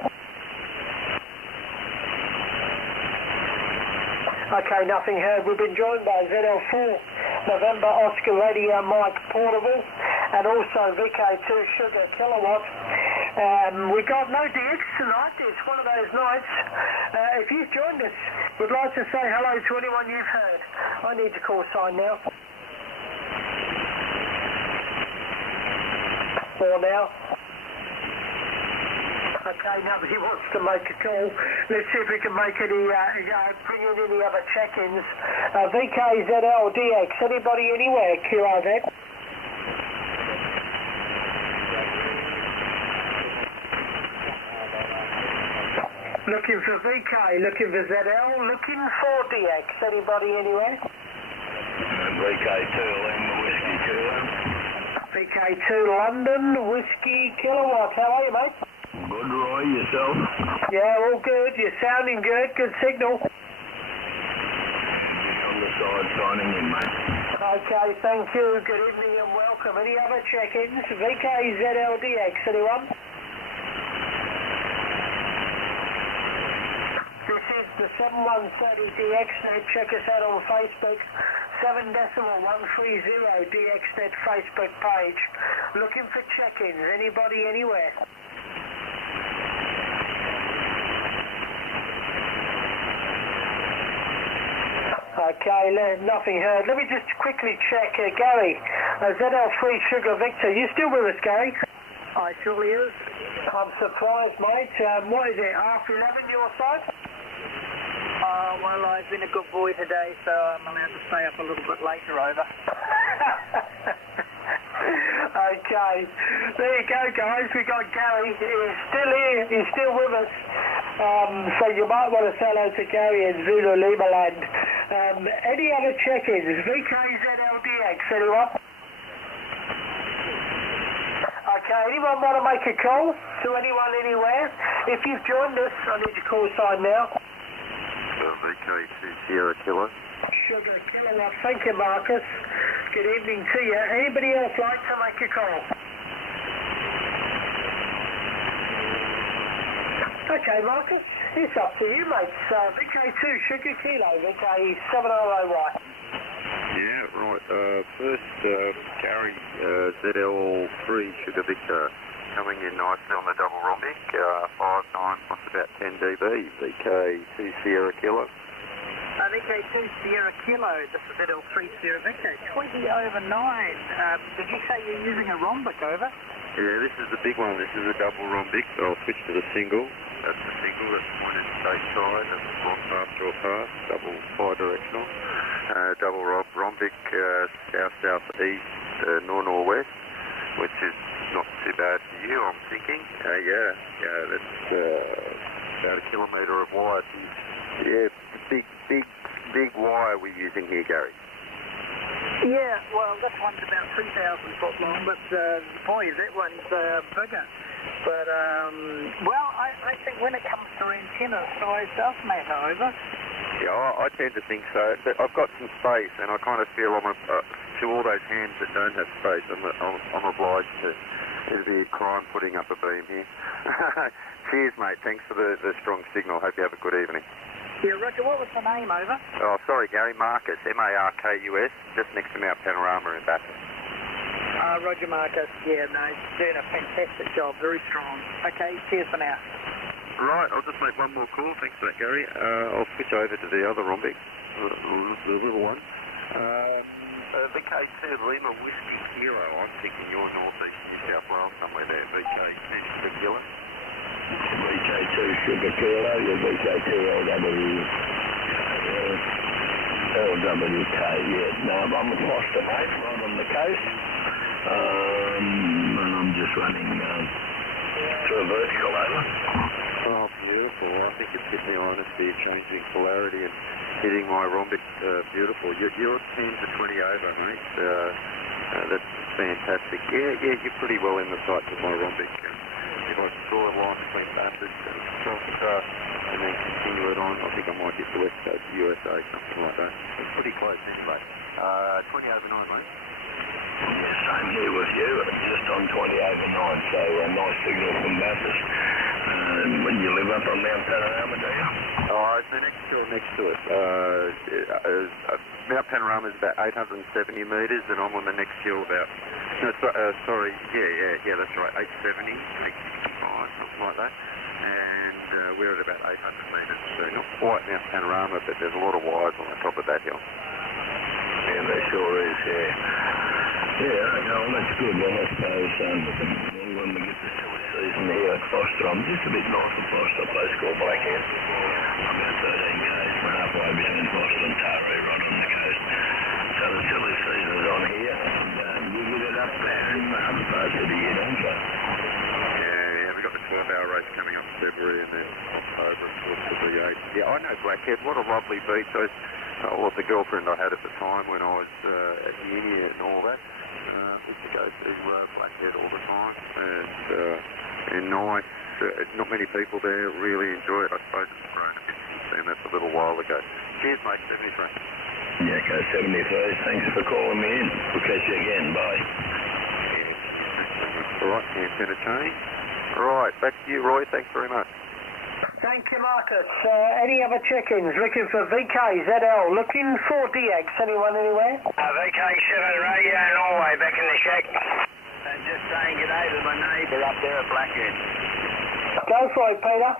Okay, nothing heard. We've been joined by ZL4 November Oscar Radio Mike Portable and also VK2 Sugar Kilowatt. We got no DX tonight. It's one of those nights. If you've joined us, we'd like to say hello to anyone you've heard. I need to call sign now. For now. Okay, nobody wants to make a call. Let's see if we can make any, bring in any other check-ins. VKZL, DX, anybody anywhere, QRZ? Looking for VK, looking for ZL, looking for DX, anybody anywhere? VK2 Lima Whiskey Kilo. VK2 London Whiskey Kilowatt. How are you, mate? Good, Roy, yourself? Yeah, all good. You're sounding good. Good signal. On the side, signing in, mate. Okay, thank you. Good evening and welcome. Any other check-ins? VKZLDX, anyone? This is the 7130DXnet. Check us out on Facebook. 7.130 DXnet Facebook page. Looking for check-ins. Anybody anywhere? Okay, nothing heard. Let me just quickly check. Gary, ZL3 Sugar Victor, you still with us, Gary? I surely is. I'm surprised, mate. What is it, half 11 your side? Well, I've been a good boy today, so I'm allowed to stay up a little bit later over. Okay, there you go, guys. We got Gary. He's still here. He's still with us. So you might want to say hello to Gary in Zulu Lima land. Any other check-ins? VKZLDX, anyone? Okay, anyone want to make a call to anyone anywhere? If you've joined us, I need your call sign now. VK2 Sierra Kilo. Sugar Kilowatt. Thank you, Marcus. Good evening to you. Anybody else like to make a call? Okay, Marcus, it's up to you, mate. VK2 Sugar Kilo, VK700Y. Yeah, right. First, Gary, ZL3 Sugar Victor coming in nicely on the double rhombic. 5.9 plus about 10 dB. VK2 Sierra Kilo. VK2 Sierra Kilo, this is ZL3 Sierra Victor, 20 over 9. Did you say you're using a rhombic over? Yeah, this is the big one. This is a double rhombic, so I'll switch to the single. That's the single that's pointed stateside. That's north pass, short pass, double bi-directional. Double rhombic, south-southeast, north-northwest, which is not too bad for you, I'm thinking. Yeah, that's about a kilometre of wire. Yeah, big wire we're using here, Gary. Yeah, well, this one's about 3,000 foot long, but boy, that one's bigger. But, well, I think when it comes to antenna size does matter, over. Yeah, I tend to think so. But I've got some space, and I kind of feel to all those hands that don't have space, I'm obliged to. It'd be a crime putting up a beam here. Cheers, mate. Thanks for the strong signal. Hope you have a good evening. Yeah, Roger, what was the name, over? Oh, sorry, Gary. Marcus, Markus, just next to Mount Panorama in Bathurst. Roger, Marcus. Yeah, no, doing a fantastic job. Very strong. Okay, cheers for now. Right, I'll just make one more call. Thanks for that, Gary. I'll switch over to the other rhombic, the little one. VK2 Lima Whiskey Kilo. I'm thinking you're northeast New South Wales somewhere there. VK2 Sugar Kilo. VK2 Sugar Kilo, your VK2 LWK, yeah. No, I'm a Foster, mate, right on the coast. And I'm just running through a vertical, over. Oh, beautiful. I think it's hit me honesty, changing polarity and hitting my rhombic beautiful. You're 10 to 20 over, mate. That's fantastic. Yeah, you're pretty well in the sights of my rhombic. If I draw a line between Bathurst and and then continue it on, I think I might get the west coast of USA, something like that. It's pretty close anyway. 20 over 9, mate. Yeah, same here with you, just on 20 over 9, so a nice signal from Bathurst. When you live up on Mount Panorama, do you? Oh, it's the next hill next to it. Mount Panorama is about 870 metres, and I'm on the next hill about... No, sorry, yeah, that's right, 870, 865, something like that. And we're at about 800 metres, so not quite Mount Panorama, but there's a lot of wires on the top of that hill. Yeah, there sure is, yeah. Yeah, well, that's good. Well, I suppose when we get to silly season here at Foster, I'm just a bit north of Foster, a place called Blackhead. I'm about 13 k's from halfway between Foster and Taree, right on the coast. So the silly season's on here, and you get it up there in other parts of the year, don't you? Yeah, we've got the 12-hour race coming up in February and then October to the 8th. Yeah, I know Blackhead. What a lovely beach. The girlfriend I had at the time when I was at uni and all that, used to go to Blackhead all the time, and nice. Not many people there really enjoy it. I suppose it's grown a bit since then. That's a little while ago. Cheers, mate. 73. Yeah, okay, 73. Thanks for calling me in. We'll catch you again. Bye. All right, antenna change. All right, back to you, Roy. Thanks very much. Thank you, Marcus. Any other check-ins? Looking for VKZL. Looking for DX. Anyone anywhere? VK7 Radio Norway, back in the shack. And just saying good day to my neighbour up there at Blackhead. Go for it, Peter.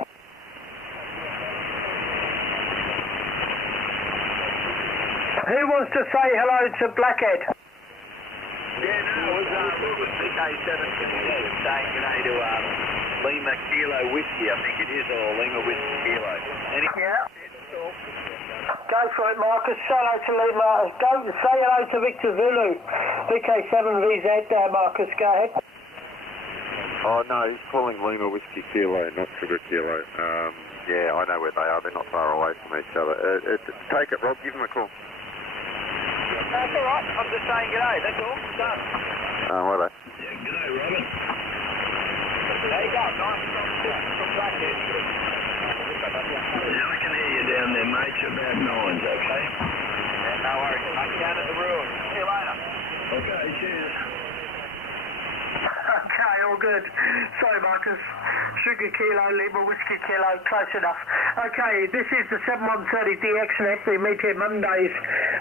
Who wants to say hello to Blackhead? Yeah, no, it was VK7 saying good day to Lima Kilo Whiskey, I think it is, or Lima Whiskey Kilo. Yeah. Go for it, Marcus. Say hello to Lima. Say hello to Victor Zulu. VK7VZ, Marcus, go ahead. Oh, no, he's calling Lima Whiskey Kilo, not Sugar Kilo. Yeah, I know where they are. They're not far away from each other. Take it, Rob. Give him a call. That's all right. I'm just saying g'day. That's all. Done. What are they? Yeah, g'day, Robin. There you go. Nice. From back here. Yeah, I can hear you down there, mate. You're about nines, okay? Yeah, no worries. I'm down at the ruins. See you later. Okay, cheers. Okay, all good. Sorry, Marcus. Sugar Kilo, Lima Whiskey Kilo, close enough. Okay, this is the 7130DX net. We meet here Mondays,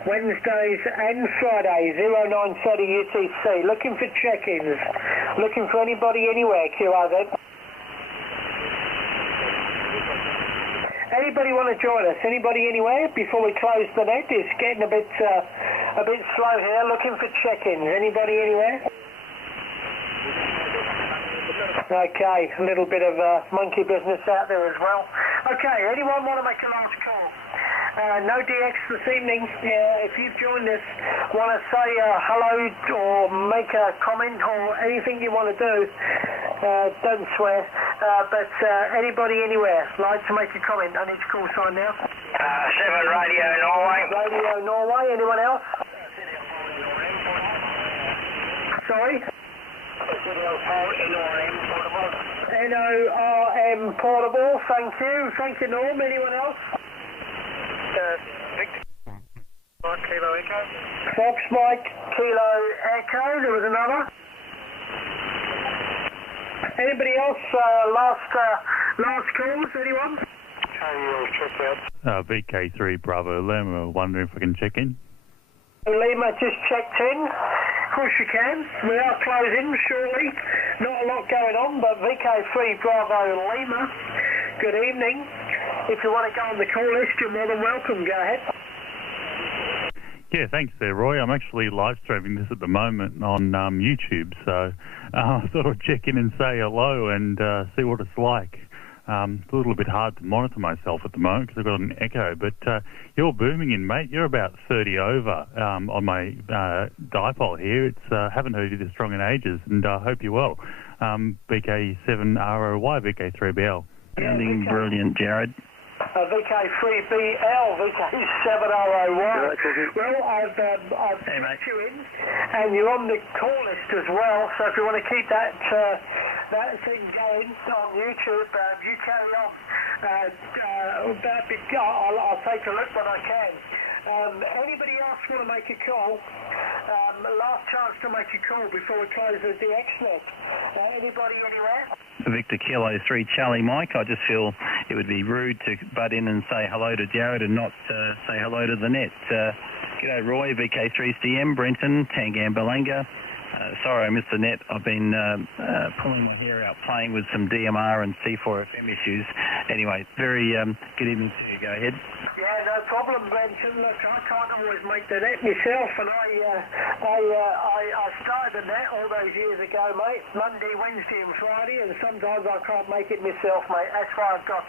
Wednesdays and Fridays, 0930 UTC. Looking for check-ins. Looking for anybody anywhere, QRZ. Anybody want to join us? Anybody anywhere before we close the net? It's getting a bit slow here. Looking for check-ins. Anybody anywhere? Okay, a little bit of monkey business out there as well. Okay, anyone want to make a last call? No DX this evening. If you've joined us, want to say hello or make a comment or anything you want to do, don't swear, but anybody anywhere like to make a comment? I need to call sign now. 7 Radio Norway. Radio Norway, anyone else? Sorry? NORM Portable, thank you. Thank you, Norm. Anyone else? Victor Mike Kilo Echo. Fox Mike Kilo Echo, there was another. Anybody else? Last calls, anyone? VK3 Bravo Lima, wondering if I can check in. Lima just checked in. Of course you can. We are closing shortly. Not a lot going on, but VK3 Bravo Lima, good evening. If you want to go on the call list, you're more than welcome. Go ahead. Yeah, thanks there, Roy. I'm actually live streaming this at the moment on YouTube, so I thought I'd check in and say hello and see what it's like. It's a little bit hard to monitor myself at the moment because I've got an echo, but you're booming in, mate. You're about 30 over on my dipole here. Haven't heard you this strong in ages, and I hope you're well. VK7ROY, VK3BL. Sounding brilliant, Jarrad. VK3BL, VK7ROY. Well, I've put you in, and you're on the call list as well, so if you want to keep that thing going on YouTube, you carry on. I'll take a look when I can. Anybody else want to make a call? Last chance to make a call before we close the DXnet. Anybody anywhere? Victor Kilo 3 Charlie Mike. I just feel it would be rude to butt in and say hello to Jarrad and not say hello to the net. G'day Roy, VK3CM, Brenton, Tangambalanga. Sorry I missed the net. I've been pulling my hair out playing with some DMR and C4FM issues. Anyway, very good evening to you. Go ahead. Yeah, no problem, Brenton. Look, I can't always make the net myself, and I started the net all those years ago, mate. Monday, Wednesday and Friday, and sometimes I can't make it myself, mate. That's why I've got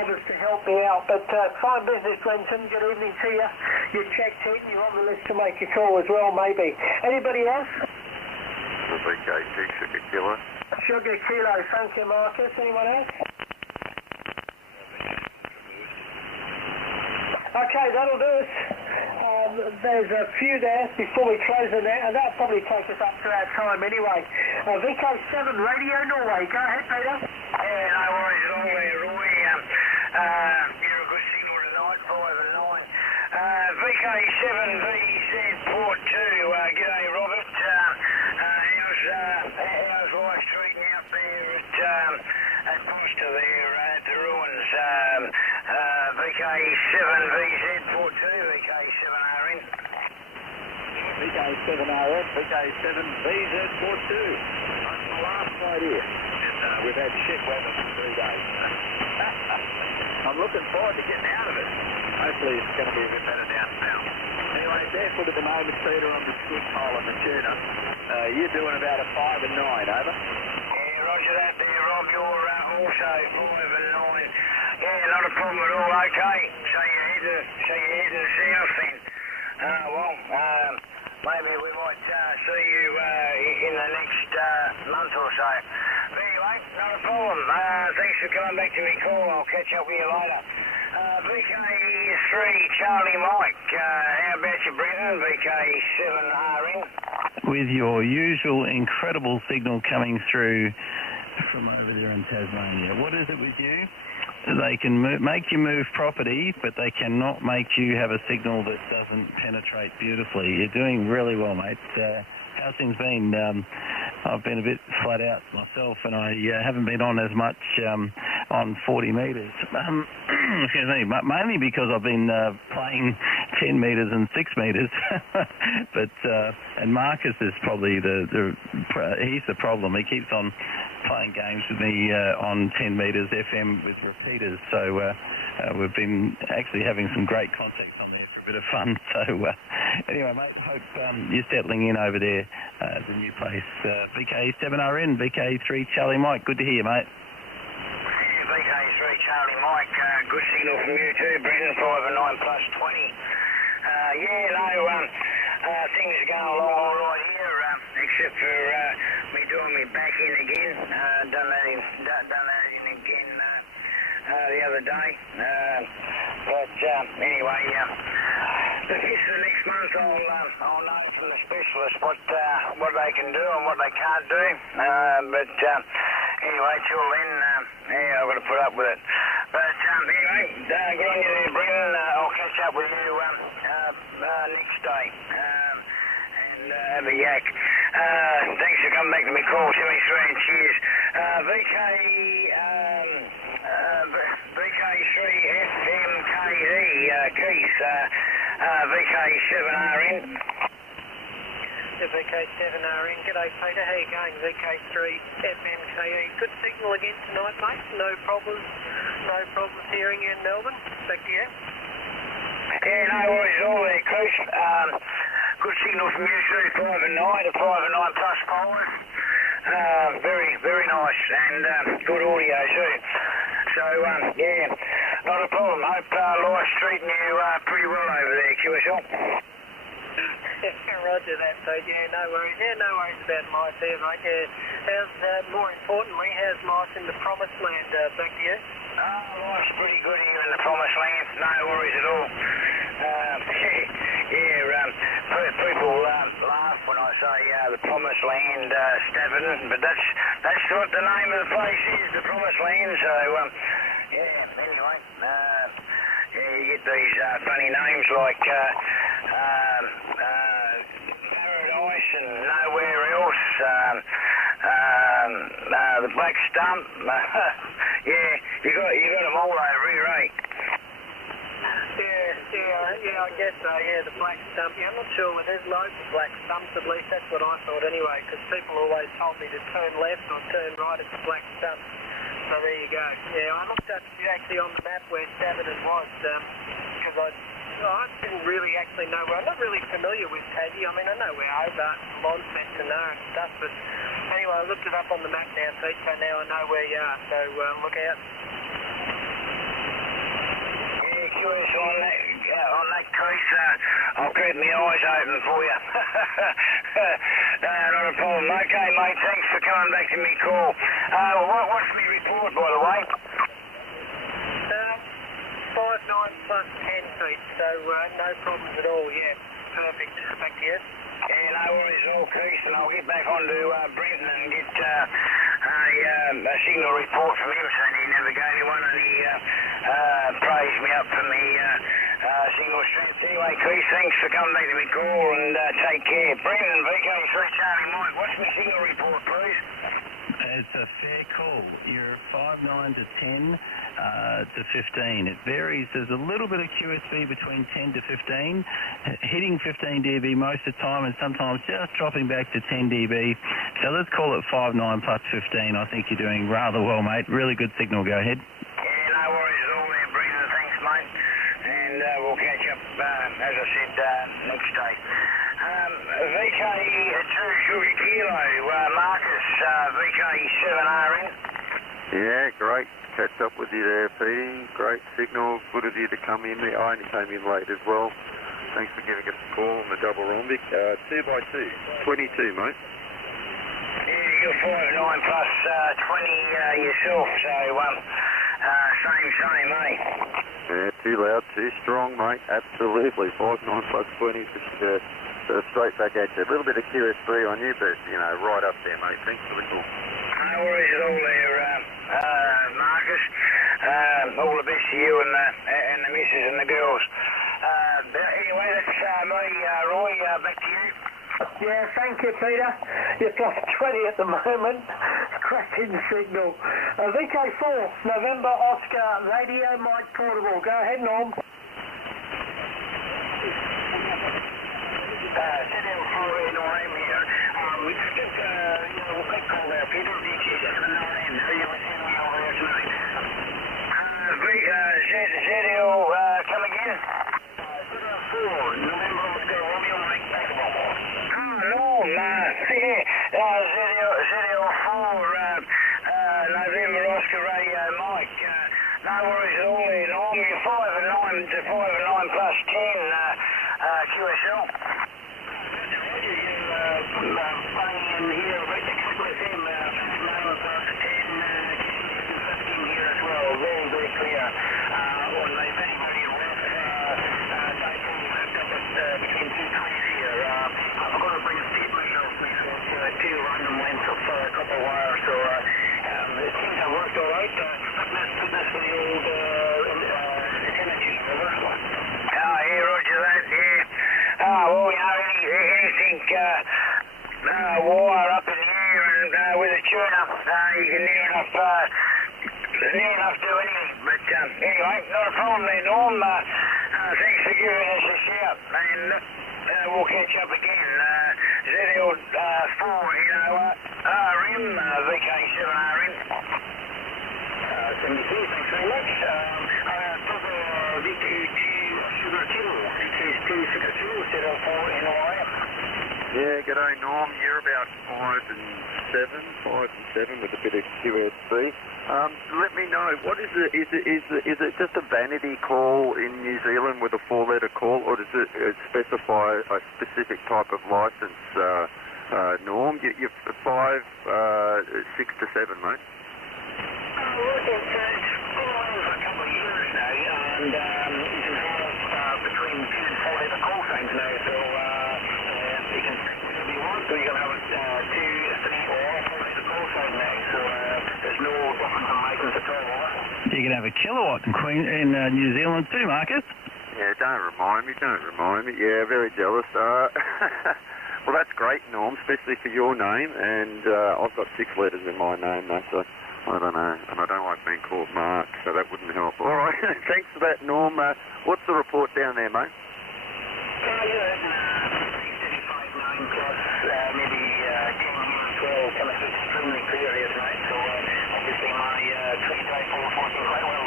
others to help me out. But fine business, Brenton. Good evening to you. You checked in. You're on the list to make a call as well, maybe. Anybody else? VK2 Sugar Kilo. Sugar Kilo. Thank you, Marcus. Anyone else? Okay, that'll do us. There's a few there before we close the net, and that'll probably take us up to our time anyway. VK7 Radio Norway. Go ahead, Peter. Yeah, no worries at all there, Roy. You're a good signal tonight, 5 and 9. VK7VZ Port 2. G'day, Robert. How's life treating you up there at Costa there at the ruins? VK7VZ Port 2, VK7RN. VK7RN, VK7VZ Port 2. That's my last night here. We've had shit weather for 3 days. I'm looking forward to getting out of it. Hopefully it's going to be a bit better down south. Anyway, barefoot at the moment, Peter, on the skid pole on the tuna. You're doing about a 5 and 9, over? Yeah, roger that there, Rob. You're also 5 and 9. Yeah, not a problem at all. Okay. So you're heading south then. Maybe we might see you in the next month or so. But anyway, not a problem. Thanks for coming back to me call. I'll catch up with you later. VK3 Charlie Mike. How about you, Brendan? VK7RN. With your usual incredible signal coming through from over there in Tasmania. What is it with you? They can make you move property, but they cannot make you have a signal that doesn't penetrate beautifully. You're doing really well, mate. How's things been? I've been a bit flat out myself, and I haven't been on as much on 40 metres. Excuse me, mainly because I've been playing 10 metres and 6 metres. But and Marcus is probably he's the problem. He keeps on playing games with me on 10 metres FM with repeaters. So we've been actually having some great contacts on there for a bit of fun. So anyway, mate, hope you're settling in over there at the new place. VK7RN, VK3 Charlie Mike, good to hear you, mate. Yeah, VK3 Charlie Mike, good signal from you too, Brendan, 509 plus 20. Things are going along all right here, except for me doing me back in again. Done that in again the other day. Anyway, the next month I'll know from the specialist what they can do and what they can't do. Anyway, till then, I've got to put up with it. But anyway, good on you there, Brendan. I'll catch up with you next day. Have a yak. Thanks for coming back to me call, 73 and cheers. VK3FMKE, Keith, VK7RN. VK7RN, g'day Peter, how you going? VK3FMKE, good signal again tonight, mate. No problems hearing you in Melbourne. Back to you. Yeah, no worries at all there, Keith. Good signal from you too, 5 and 9 to 5 and 9 plus poles. Very, very nice and good audio too. So, yeah, not a problem. Hope life's treating you pretty well over there, QSL. Roger that, so yeah, no worries. Yeah, no worries about life there, mate. Yeah. How's, more importantly, how's life in the promised land? Back to you. Life's pretty good here in the promised land. No worries at all. People laugh when I say the promised land, Stafford, but that's what the name of the place is, the promised land. So anyway, you get these funny names like Paradise and nowhere else. The Black Stump. you got them all over here, right? Yeah, I guess so, yeah, the Black Stump. Yeah, I'm not sure, well, there's loads of Black Stumps, at least that's what I thought anyway, because people always told me to turn left or turn right at the Black Stump. So there you go. Yeah, I looked up actually on the map where Staverton was, because I didn't really actually know where. I'm not really familiar with Tassie. I mean, I know where Hobart and Launceston are and stuff, but anyway, I looked it up on the map now, so now I know where you are, so look out. Curious on that case, I'll keep my eyes open for you. Not a problem. Okay, mate, thanks for coming back to me call. What's my report, by the way? 5'9" plus 10 feet, so no problems at all, yeah. Perfect. Back to you. Yeah, no worries at all, Keith, and I'll get back onto Brenton and get a signal report from him, saying he never gave me one, and he praised me up for me signal strength. Anyway, Keith, thanks for coming back to me call, and take care. Brenton, VK3 Charlie Mike, what's my signal report, please? It's a fair call. You're 5'9" to 10 to 15. It varies. There's a little bit of QSB between 10 to 15, hitting 15 dB most of the time, and sometimes just dropping back to 10 dB. So let's call it 5'9" plus 15. I think you're doing rather well, mate. Really good signal. Go ahead. Yeah, no worries at all there, Brendan. Thanks, mate. And we'll catch up, as I said, next day. VK2 Sugar Kilo, Marcus, VK7RN. Yeah, great. great to catch up with you there, Petey. Great signal. Good of you to come in there. I only came in late as well. Thanks for giving us a call on the double rhombic. 2x2. 22, mate. Yeah, you're 5'9 plus 20 yourself, so same, eh? Yeah, too loud, too strong, mate. Absolutely. 5'9 plus 20 for straight back at you. A little bit of QS3 on you, but, you know, right up there, mate. Thanks for the call. No worries at all there, Marcus. All the best to you and the missus and the girls. Anyway, that's me, Roy. Back to you. Yeah, thank you, Peter. You're plus 20 at the moment. Cracking signal. VK4, November Oscar, Radio Mike Portable. Go ahead, Norm. ZL4NRM here. We just took a quick call there, Peter. VK709. How you listening over there tonight? ZL, come again? ZL4, November Oscar, Romeo Mike Portable. ZL4, November Oscar Radio Mike. No worries at all there, Norm. You're 5'9 to 5'9 plus 10 QSL. Playing in here, with him, 9 plus 10, 15 here as well. Very clear. On the very, very rough, between 220 here. I've got to bring a tape myself because two random lengths of a couple of wires, so it seems to have worked all right. Let's put this for the old Attenuation, over. Yeah, roger that, yeah. Well, you know, anything wire up in here and with a tune-up, you can near enough do anything. But anyway, not a problem there, Norm. Thanks for giving us a shout, and we'll catch up again. ZL4, RM, VK7RM. 72, thanks very much. VK2 Sugar Kilo, VK2 Sugar Kilo, ZL4 NRM. Yeah, g'day, Norm. You're about 5 and 7 with a bit of QSC. Let me know, what is it? Is it just a vanity call in New Zealand with a 4-letter call, or does it specify a specific type of license, Norm? You're 5, 6 to 7, mate. Well, it's been on for a couple of years now, and you can have between 2 and 4-letter call signs now, so you can pick whatever you want, so you can have 2, 3, or 4-letter call sign now, so there's no difference in license at all. You can have a kilowatt in New Zealand too, Marcus. Yeah, don't remind me. Yeah, very jealous. Well, that's great, Norm, especially for your name, and I've got 6 letters in my name, though, so I don't know, and I don't like being called Mark, so that wouldn't help. All right, thanks for that, Norm. What's the report down there, mate? 35, 9 plus, maybe 10, 12, kind of extremely clear here tonight, so obviously my tree dipoles working quite well.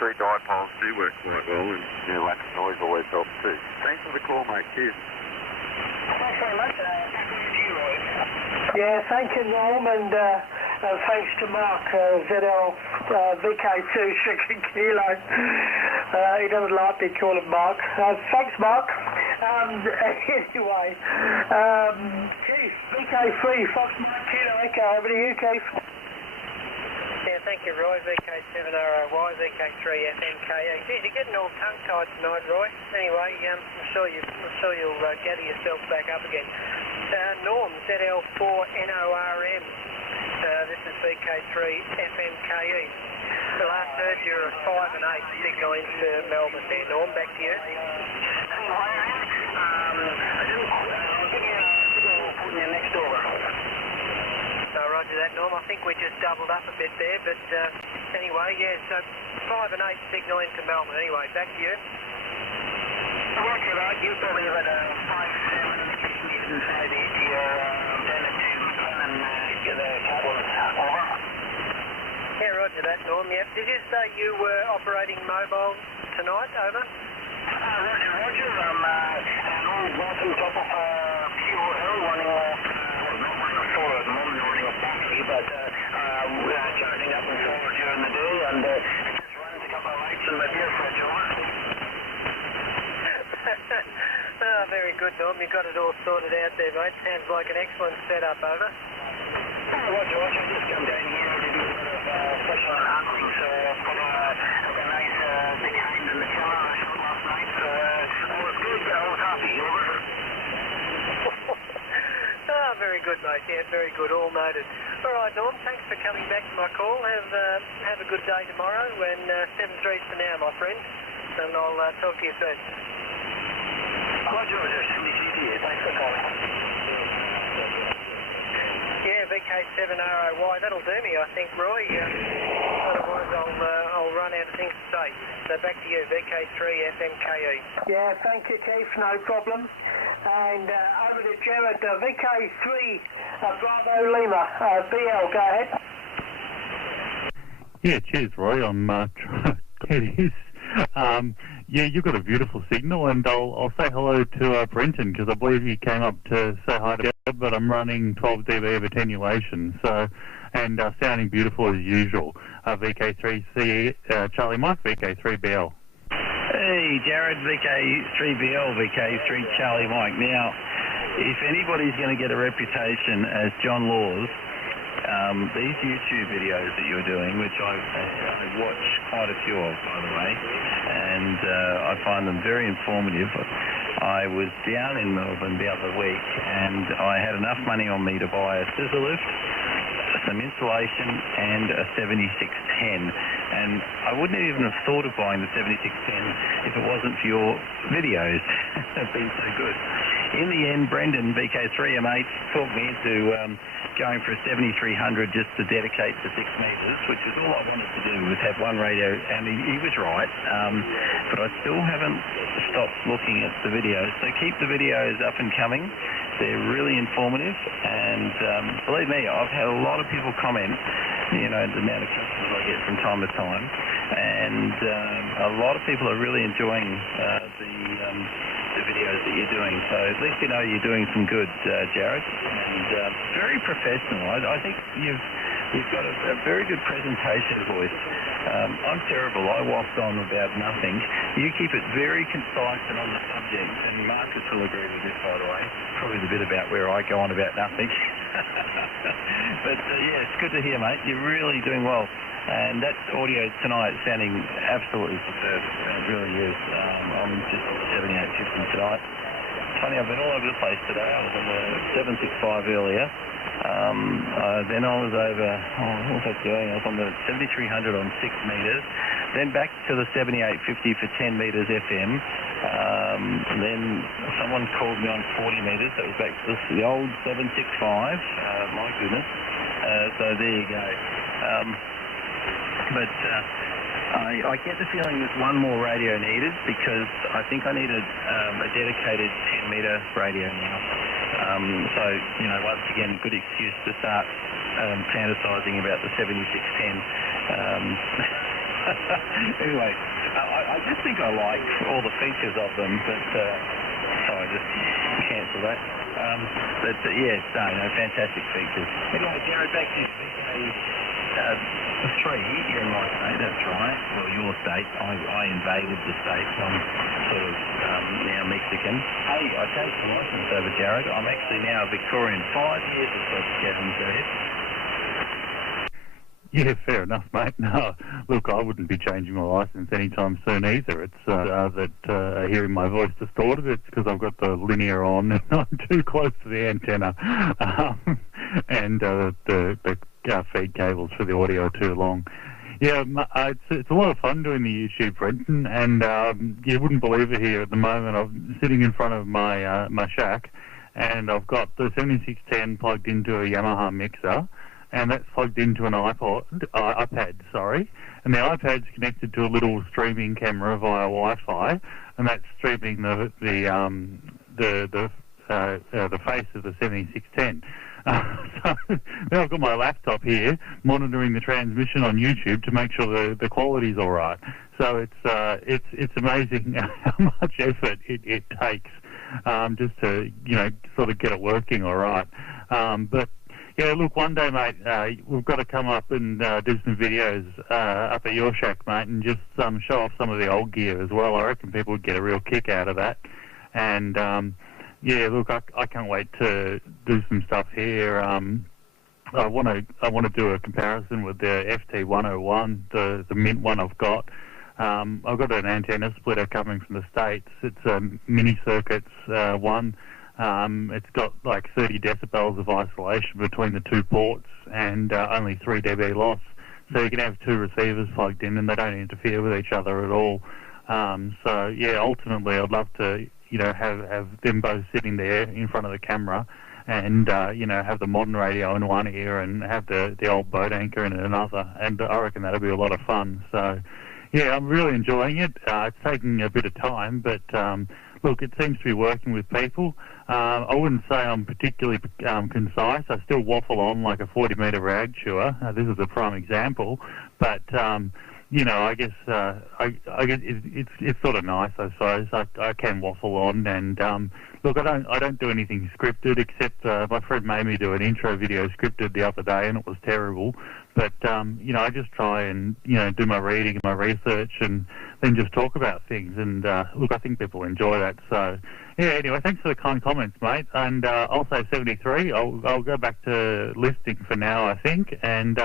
Tree dipoles do work quite well, and lack of noise always helps too. Thanks for the call, mate. Cheers. Thanks very much. Yeah, thank you, Norm, and thanks to Mark, ZL VK2 Sugar Kilo. He doesn't like me calling Mark. Thanks, Mark. Anyway, Keith, VK3, Fox Mike Kilo Echo, over to you, Keith. Yeah, thank you, Roy. VK7ROY, VK3FMKA. Geez, you're getting all tongue-tied tonight, Roy. Anyway, I'm sure you'll gather yourself back up again. Norm, ZL4NORM. This is VK3FMKE. The last heard you're a 5 and 8 signal into Melbourne there, Norm. Back to you. I'll give you a signal for you next over. Roger that, Norm. I think we just doubled up a bit there, but anyway, yeah, so 5 and 8 signal into Melbourne. Anyway, back to you. Roger that. You probably have a 5-7 inside the down to McLennan and get a cable over. Yeah, roger that, Norm. Yep. Did you say you were operating mobile tonight? Over. Roger. I'm an old bottom top of fuel running off. Not running off solar at the moment, running off battery, but charging Very good, Norm. You got it all sorted out there, mate. Sounds like an excellent setup, over. Roger, Roger. Just come down here to do a bit of special hunting, so I've got a nice big hand in the camera I shot last night, so all was good, I was happy, over. Very good, mate. Yeah, very good. All noted. All right, Norm, thanks for coming back to my call. Have a good day tomorrow, and 7-3 for now, my friend. And I'll talk to you soon. Roger, Roger. 73 thanks for calling. Yeah, VK7ROY, that'll do me, I think, Roy. Otherwise, I'll run out of things to say. So back to you, VK3FMKE. Yeah, thank you, Keith, no problem. And over to Jarrad, VK3 Bravo Lima, BL, go ahead. Yeah, cheers, Roy. It is. Yeah, you've got a beautiful signal, and I'll say hello to Brenton, because I believe he came up to say hi to me, but I'm running 12 dB of attenuation, so, and sounding beautiful as usual. VK3C, Charlie Mike, VK3BL. Hey, Jarrad VK3BL, VK3 Charlie Mike. Now, if anybody's going to get a reputation as John Laws, these YouTube videos that you're doing, which I watch quite a few of, by the way, and I find them very informative. I was down in Melbourne the other week, and I had enough money on me to buy a scissor lift, some insulation, and a 7610. And I wouldn't even have thought of buying the 7610 if it wasn't for your videos. They've been so good. In the end, Brendan, VK3M8, talked me into going for a 7300 just to dedicate to 6 metres, which is all I wanted to do, was have one radio, and he was right. But I still haven't stopped looking at the videos. So keep the videos up and coming. They're really informative, and believe me, I've had a lot of people comment, you know, the amount of customers I get from time to time, and a lot of people are really enjoying the videos that you're doing. So at least you know you're doing some good, Jarrad, and very professional. I think you've got a very good presentation voice. I'm terrible. I waft on about nothing. You keep it very concise and on the subject, and Marcus will agree with this, by the way. Probably the bit about where I go on about nothing. But yeah, it's good to hear, mate. You're really doing well. And that audio tonight is sounding absolutely superb. It really is. I'm just on the 7850 tonight. Funny, I've been all over the place today. I was on the 765 earlier. Then I was over, what was I doing? I was on the 7300 on 6 metres. Then back to the 7850 for 10 metres FM. Then someone called me on 40 metres. That was back to the old 765. My goodness. So there you go. But I get the feeling there's one more radio needed, because I think I need a dedicated 10-metre radio now. So, you know, once again, good excuse to start fantasising about the 7610. Anyway, I just think I like all the features of them, but sorry, just cancel that. Yeah, no, fantastic features. Anyway, Jarrad, back to you. 3, you're in my state, that's right. Well, your state. I invaded the state. I'm sort of now Mexican. Hey, I take the licence over, Jarrad. I'm actually now Victorian. 5 years of certification, go ahead. Yeah, fair enough, mate. No, look, I wouldn't be changing my licence anytime soon either. It's that hearing my voice distorted. It's because I've got the linear on and I'm too close to the antenna, and the feed cables for the audio are too long. Yeah, it's a lot of fun doing the YouTube, Brenton, and you wouldn't believe it here at the moment. I'm sitting in front of my my shack, and I've got the 7610 plugged into a Yamaha mixer, and that's plugged into an iPad, and the iPad's connected to a little streaming camera via Wi-Fi, and that's streaming the face of the 7610. So now I've got my laptop here monitoring the transmission on YouTube to make sure the quality's all right. So it's amazing how much effort it takes just to, you know, sort of get it working all right. But yeah, look, one day, mate, we've got to come up and do some videos up at your shack, mate, and just show off some of the old gear as well. I reckon people would get a real kick out of that. And yeah, look, I can't wait to do some stuff here. I want to do a comparison with the FT101, the mint one I've got. I've got an antenna splitter coming from the States. It's a mini circuits one. It's got like 30 decibels of isolation between the two ports and only 3 dB loss. So you can have two receivers plugged in and they don't interfere with each other at all. So yeah, ultimately I'd love to, have them both sitting there in front of the camera and, have the modern radio in one ear and have the old boat anchor in another. And I reckon that'll be a lot of fun. So yeah, I'm really enjoying it. It's taking a bit of time, but look, it seems to be working with people. I wouldn't say I'm particularly concise. I still waffle on like a 40-metre rag chewer. This is a prime example. But, I guess it's sort of nice, I suppose. I can waffle on. And, look, I don't do anything scripted except my friend made me do an intro video scripted the other day and it was terrible. But, I just try and, do my reading and my research and then just talk about things. And, look, I think people enjoy that. So, yeah, anyway, thanks for the kind comments, mate. And I'll say 73. I'll go back to listening for now, I think. And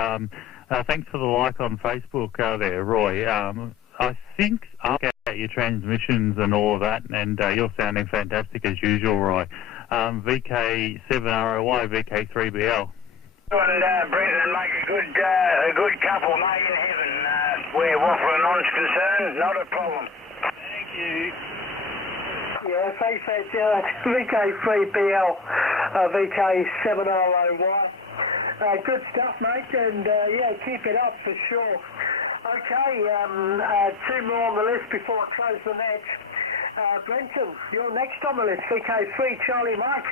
thanks for the like on Facebook there, Roy. I think I'll get your transmissions and all of that. And you're sounding fantastic as usual, Roy. VK7ROY, VK3BL. And Brenton, make a good couple, mate, in heaven. Where waffling on's concerned, not a problem. Thank you. Yeah, thanks for that, Jarrad VK3BL, VK7ROY. Good stuff, mate, and yeah, keep it up for sure. Okay, two more on the list before I close the net. Brenton, you're next on the list, VK3 Charlie Mike.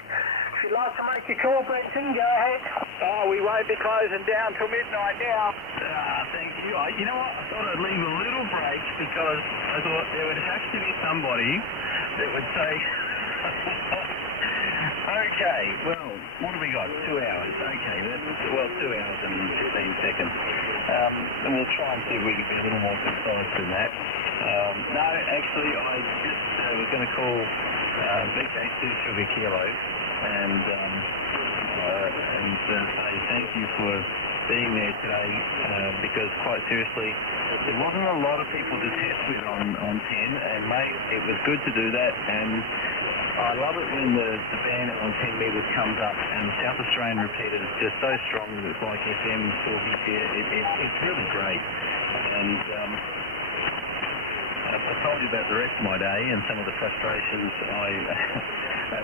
If you'd like to make a call, Brenton, go ahead. Oh, we won't be closing down till midnight now. Thank you. You know what? I thought I'd leave a little break because I thought there would have to be somebody that would say, okay, well, what have we got? 2 hours. Okay, 2 hours and 15 seconds. And we'll try and see if we can be a little more concise than that. No, actually, I just was going to call VK2 Sugar Kilo and say thank you for being there today because quite seriously there wasn't a lot of people to test with on 10 and mate, it was good to do that and I love it when the band on 10 metres comes up and the South Australian repeater is just so strong that it's like FM 40 here. It's really great and I told you about the rest of my day and some of the frustrations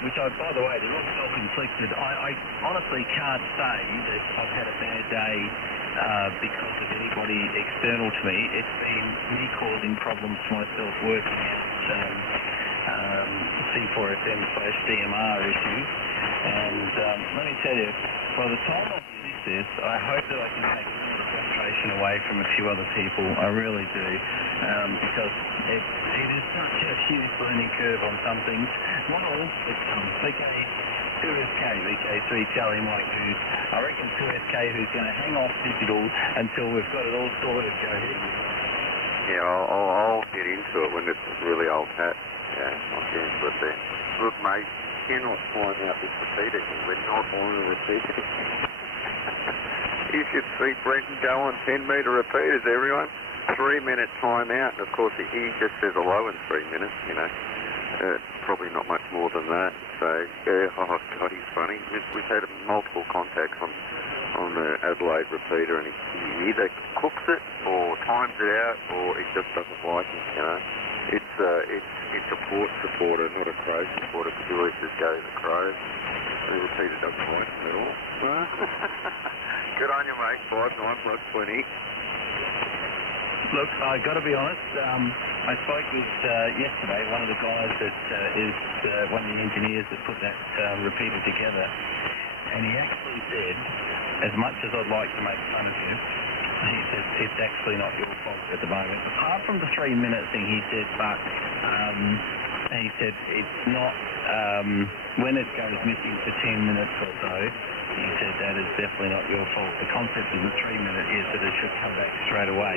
which by the way, they're all self-inflicted. I honestly can't say that I've had a bad day because of anybody external to me. It's been me causing problems to myself working at C4FM/DMR issues. And let me tell you, by the time I finish this, I hope that I can take some of the frustration away from a few other people. I really do. Because it is such a huge learning curve on some things. Not all, but some. VK2SK, VK3 Charlie Mike, I reckon 2SK who's going to hang off digital until we've got it all sorted. Go ahead. Yeah, I'll get into it when it's really old hat. Yeah, I'll get into it then. Look, mate, you cannot find out this repeater. We're not on a repeater. You should see Brenton go on 10-metre repeaters, everyone. 3-minute time out, and of course he just says hello in 3 minutes, probably not much more than that. So, yeah, oh God, he's funny. We've had multiple contacts on the Adelaide repeater, and he either cooks it or times it out, or he just doesn't like it, It's a port supporter, not a crow supporter, because he always just goes to crows. The repeater doesn't like him at all. Good on you, mate. 5-9 plus 20. Look, I got to be honest. I spoke with yesterday one of the guys that is one of the engineers that put that repeater together, and he actually said, as much as I'd like to make fun of you, he said it's actually not your fault at the moment. Apart from the 3-minute thing, he said, but he said it's not when it goes missing for 10 minutes or so. He said that is definitely not your fault. The concept of the 3-minute is that it should come back straight away.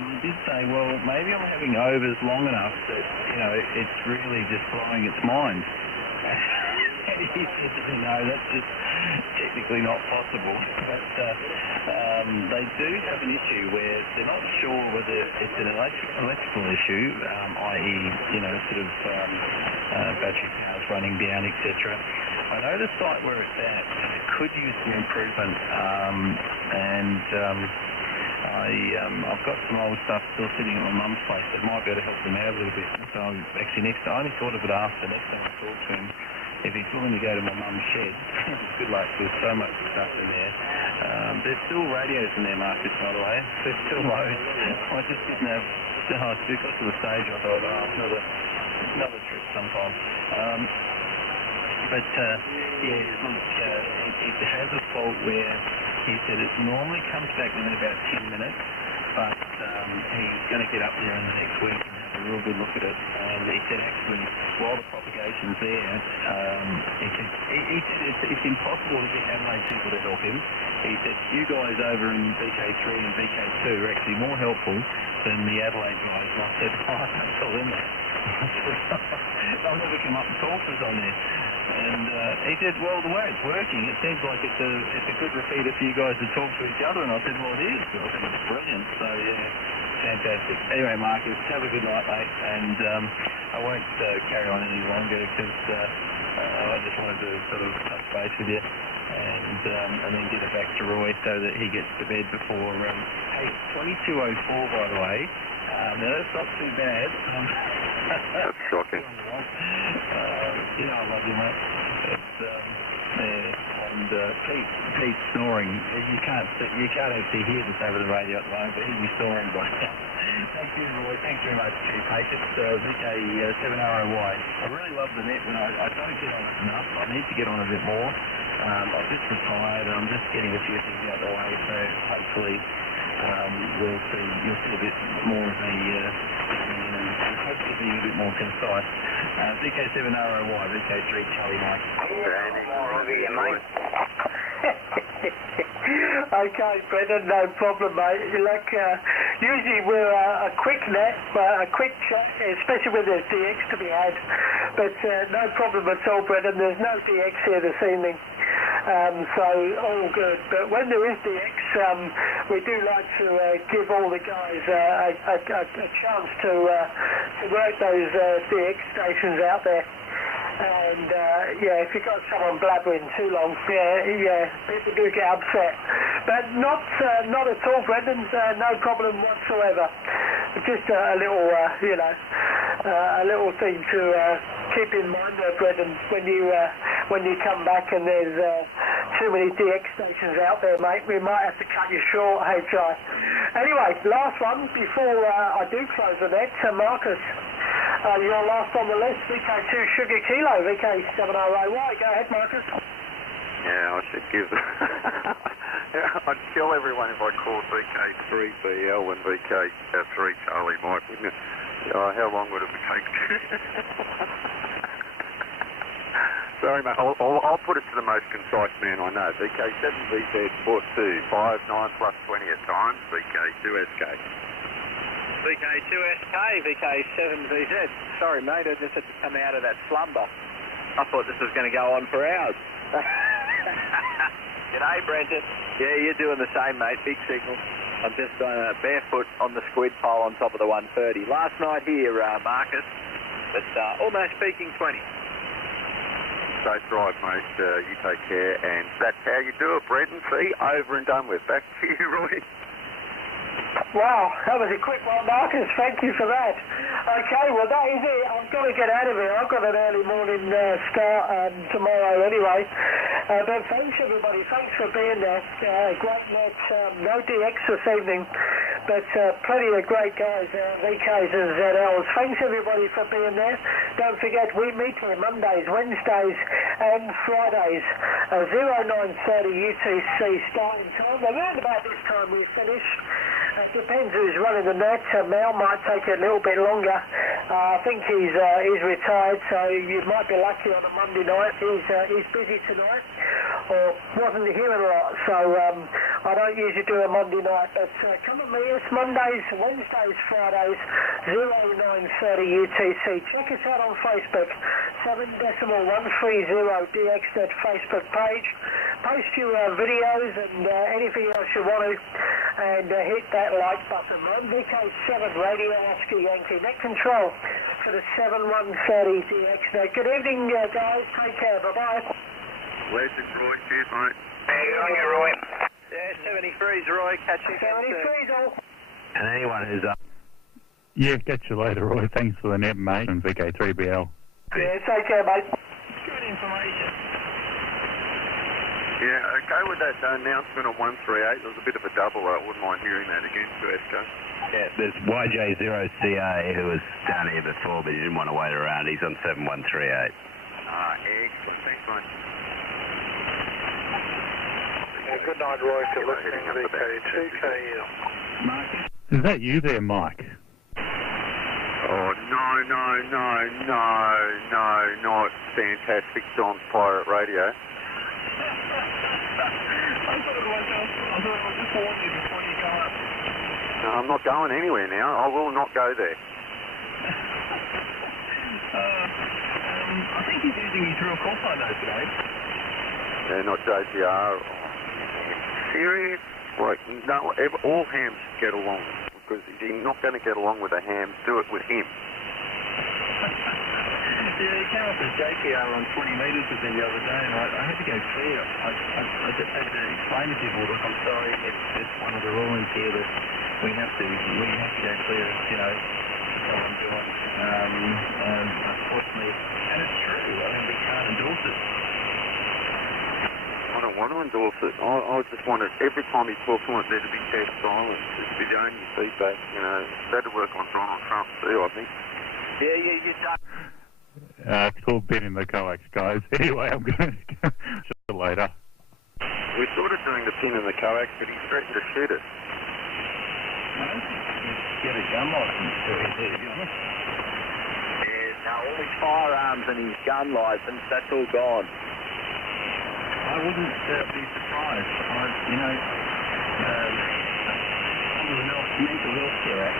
And I did say, well, maybe I'm having overs long enough that, you know, it's really just blowing its mind. And he said, no, that's just technically not possible. But they do have an issue where they're not sure whether it's an electrical issue, i.e., you know, sort of battery powers running down, etc. I know the site where it's at, and it could use some improvement, I've got some old stuff still sitting at my mum's place that might be able to help them out a little bit. So actually I only thought of it after. Next time I talk to him, if he's willing to go to my mum's shed, good luck, there's so much stuff in there. There's still radios in there, Marcus, by the way. There's still loads. I just didn't have, because of the stage, I thought, another trip sometime. But yeah, look, it has a fault where he said it normally comes back within about 10 minutes, but he's going to get up there in the next week and have a real good look at it. And he said actually, while the propagation's there, he said it's impossible to get Adelaide people to help him. He said, you guys over in VK3 and VK2 are actually more helpful than the Adelaide guys. And I said, oh, I can't tell them that. They'll never come up and talk to us on there. And he said, well, the way it's working, it seems like it's a good repeater for you guys to talk to each other. And I said, well, it is. I think it's brilliant. So, yeah, fantastic. Anyway, Marcus, have a good night, mate. And I won't carry on any longer because I just wanted to sort of touch base with you and then get it back to Roy so that he gets to bed before... hey, 22:04, by the way. Now, that's not too bad. That's shocking. You know I love you, mate. It's, and Pete's snoring. You can't actually hear this over the radio at the moment, but he'll be snoring by now. Thank you, Roy. Thanks very much, Chief. Hey, it's VK7ROY. I really love the net, and I don't get on it enough. I need to get on a bit more. I've just retired, and I'm just getting a few things out of the way, so hopefully you'll see a bit more of a, hopefully being a bit more concise. VK7ROY, VK3 Charlie Mike. Okay, Brendan, no problem, mate. Look, usually we're a quick net, a quick chat, especially when there's DX to be had. But no problem at all, Brendan. There's no DX here this evening. So all good. But when there is DX, we do like to give all the guys a chance to work those DX stations out there. And yeah, if you've got someone blabbering too long, yeah, people do get upset. But not at all, Brendan. No problem whatsoever. Just a little, a little thing to keep in mind there, Brendan, when you come back and there's too many DX stations out there, mate. We might have to cut you short, HI. Anyway, last one before I do close the net. Marcus. You're last on the list, VK2 Sugar Kilo, VK7ROY. Go ahead, Marcus. Yeah, I should give... I'd kill everyone if I called VK3BL and VK3 Charlie Mike, wouldn't it? How long would it take? Sorry, mate. I'll put it to the most concise man I know. VK7VZ42, 59 plus 20 at times, VK2SK. VK2SK, VK7VZ. Sorry, mate, I just had to come out of that slumber. I thought this was going to go on for hours. G'day, Brenton. Yeah, you're doing the same, mate. Big signal. I'm just barefoot on the squid pole on top of the 130. Last night here, Marcus, but almost peaking 20. Safe drive, mate. You take care, and that's how you do it, Brenton. See, over and done with. Back to you, Roy. Wow, that was a quick one, Marcus. Thank you for that. Okay, well, that is it. I've got to get out of here. I've got an early morning start tomorrow anyway. But thanks, everybody. Thanks for being there. Great net. No DX this evening, but plenty of great guys, VKs and ZLs. Thanks, everybody, for being there. Don't forget, we meet here Mondays, Wednesdays, and Fridays. 09:30 UTC starting time. Around about this time we finish. It depends who's running the net. Mel might take a little bit longer. I think he's retired, so you might be lucky on a Monday night. He's busy tonight, or wasn't hearing a lot. So I don't usually do a Monday night, but come at me. It's Mondays, Wednesdays, Fridays, 0930 UTC. Check us out on Facebook, 7.130DXNet Facebook page. Post your videos and anything else you want to, and hit that like button. I'm VK7 Radio Oscar Yankee, net control for the 7130 DXNet. Good evening, guys. Take care. Bye-bye. Legend, Roy. Cheers, mate. Hey, good on you, Roy. Yeah, 73's Roy. Catch you again soon. 73's all. And anyone who's up. Yeah, catch you later, Roy. Thanks for the net, mate. And VK3BL. Yeah, take care, mate. Good information. Yeah, okay with that announcement on 138. There was a bit of a double. I wouldn't mind hearing that again, Esco. Yeah, there's YJ0CA who was down here before, but he didn't want to wait around. He's on 7138. Excellent. Thanks, mate. Good night, Roy. If you're listening to VK2KL. Is that you there, Mike? Oh, no, not fantastic John's Pirate Radio. I thought it was just warning you before you go up. No, I'm not going anywhere now. I will not go there. I think he's using his real call sign though today. Yeah, not JCR. Oh, serious? Like, no, all hams get along. Because if you're not going to get along with a ham, do it with him. Yeah, he came up as JPR on 20 metres with me the other day, and I had to go clear. I just had to explain to people, look, I'm sorry, it's one of the rulings here that we have to go clear, you know, that's all I'm doing. And unfortunately, and it's true, I mean, we can't endorse it. I don't want to endorse it. I just want it, every time he talks, I want there to be dead silence. Just be the only feedback, you know. Better work on Donald Trump too, I think. Yeah, you're done. It's all been in the coax, guys. Anyway, I'm going to show you later. We're sort of doing the pin in the coax, but he's threatened to shoot us. I don't think you get a gun license to it, to be honest. Yeah, no, all his firearms and his gun license, that's all gone. I wouldn't be surprised. Under the Mental Health Care Act,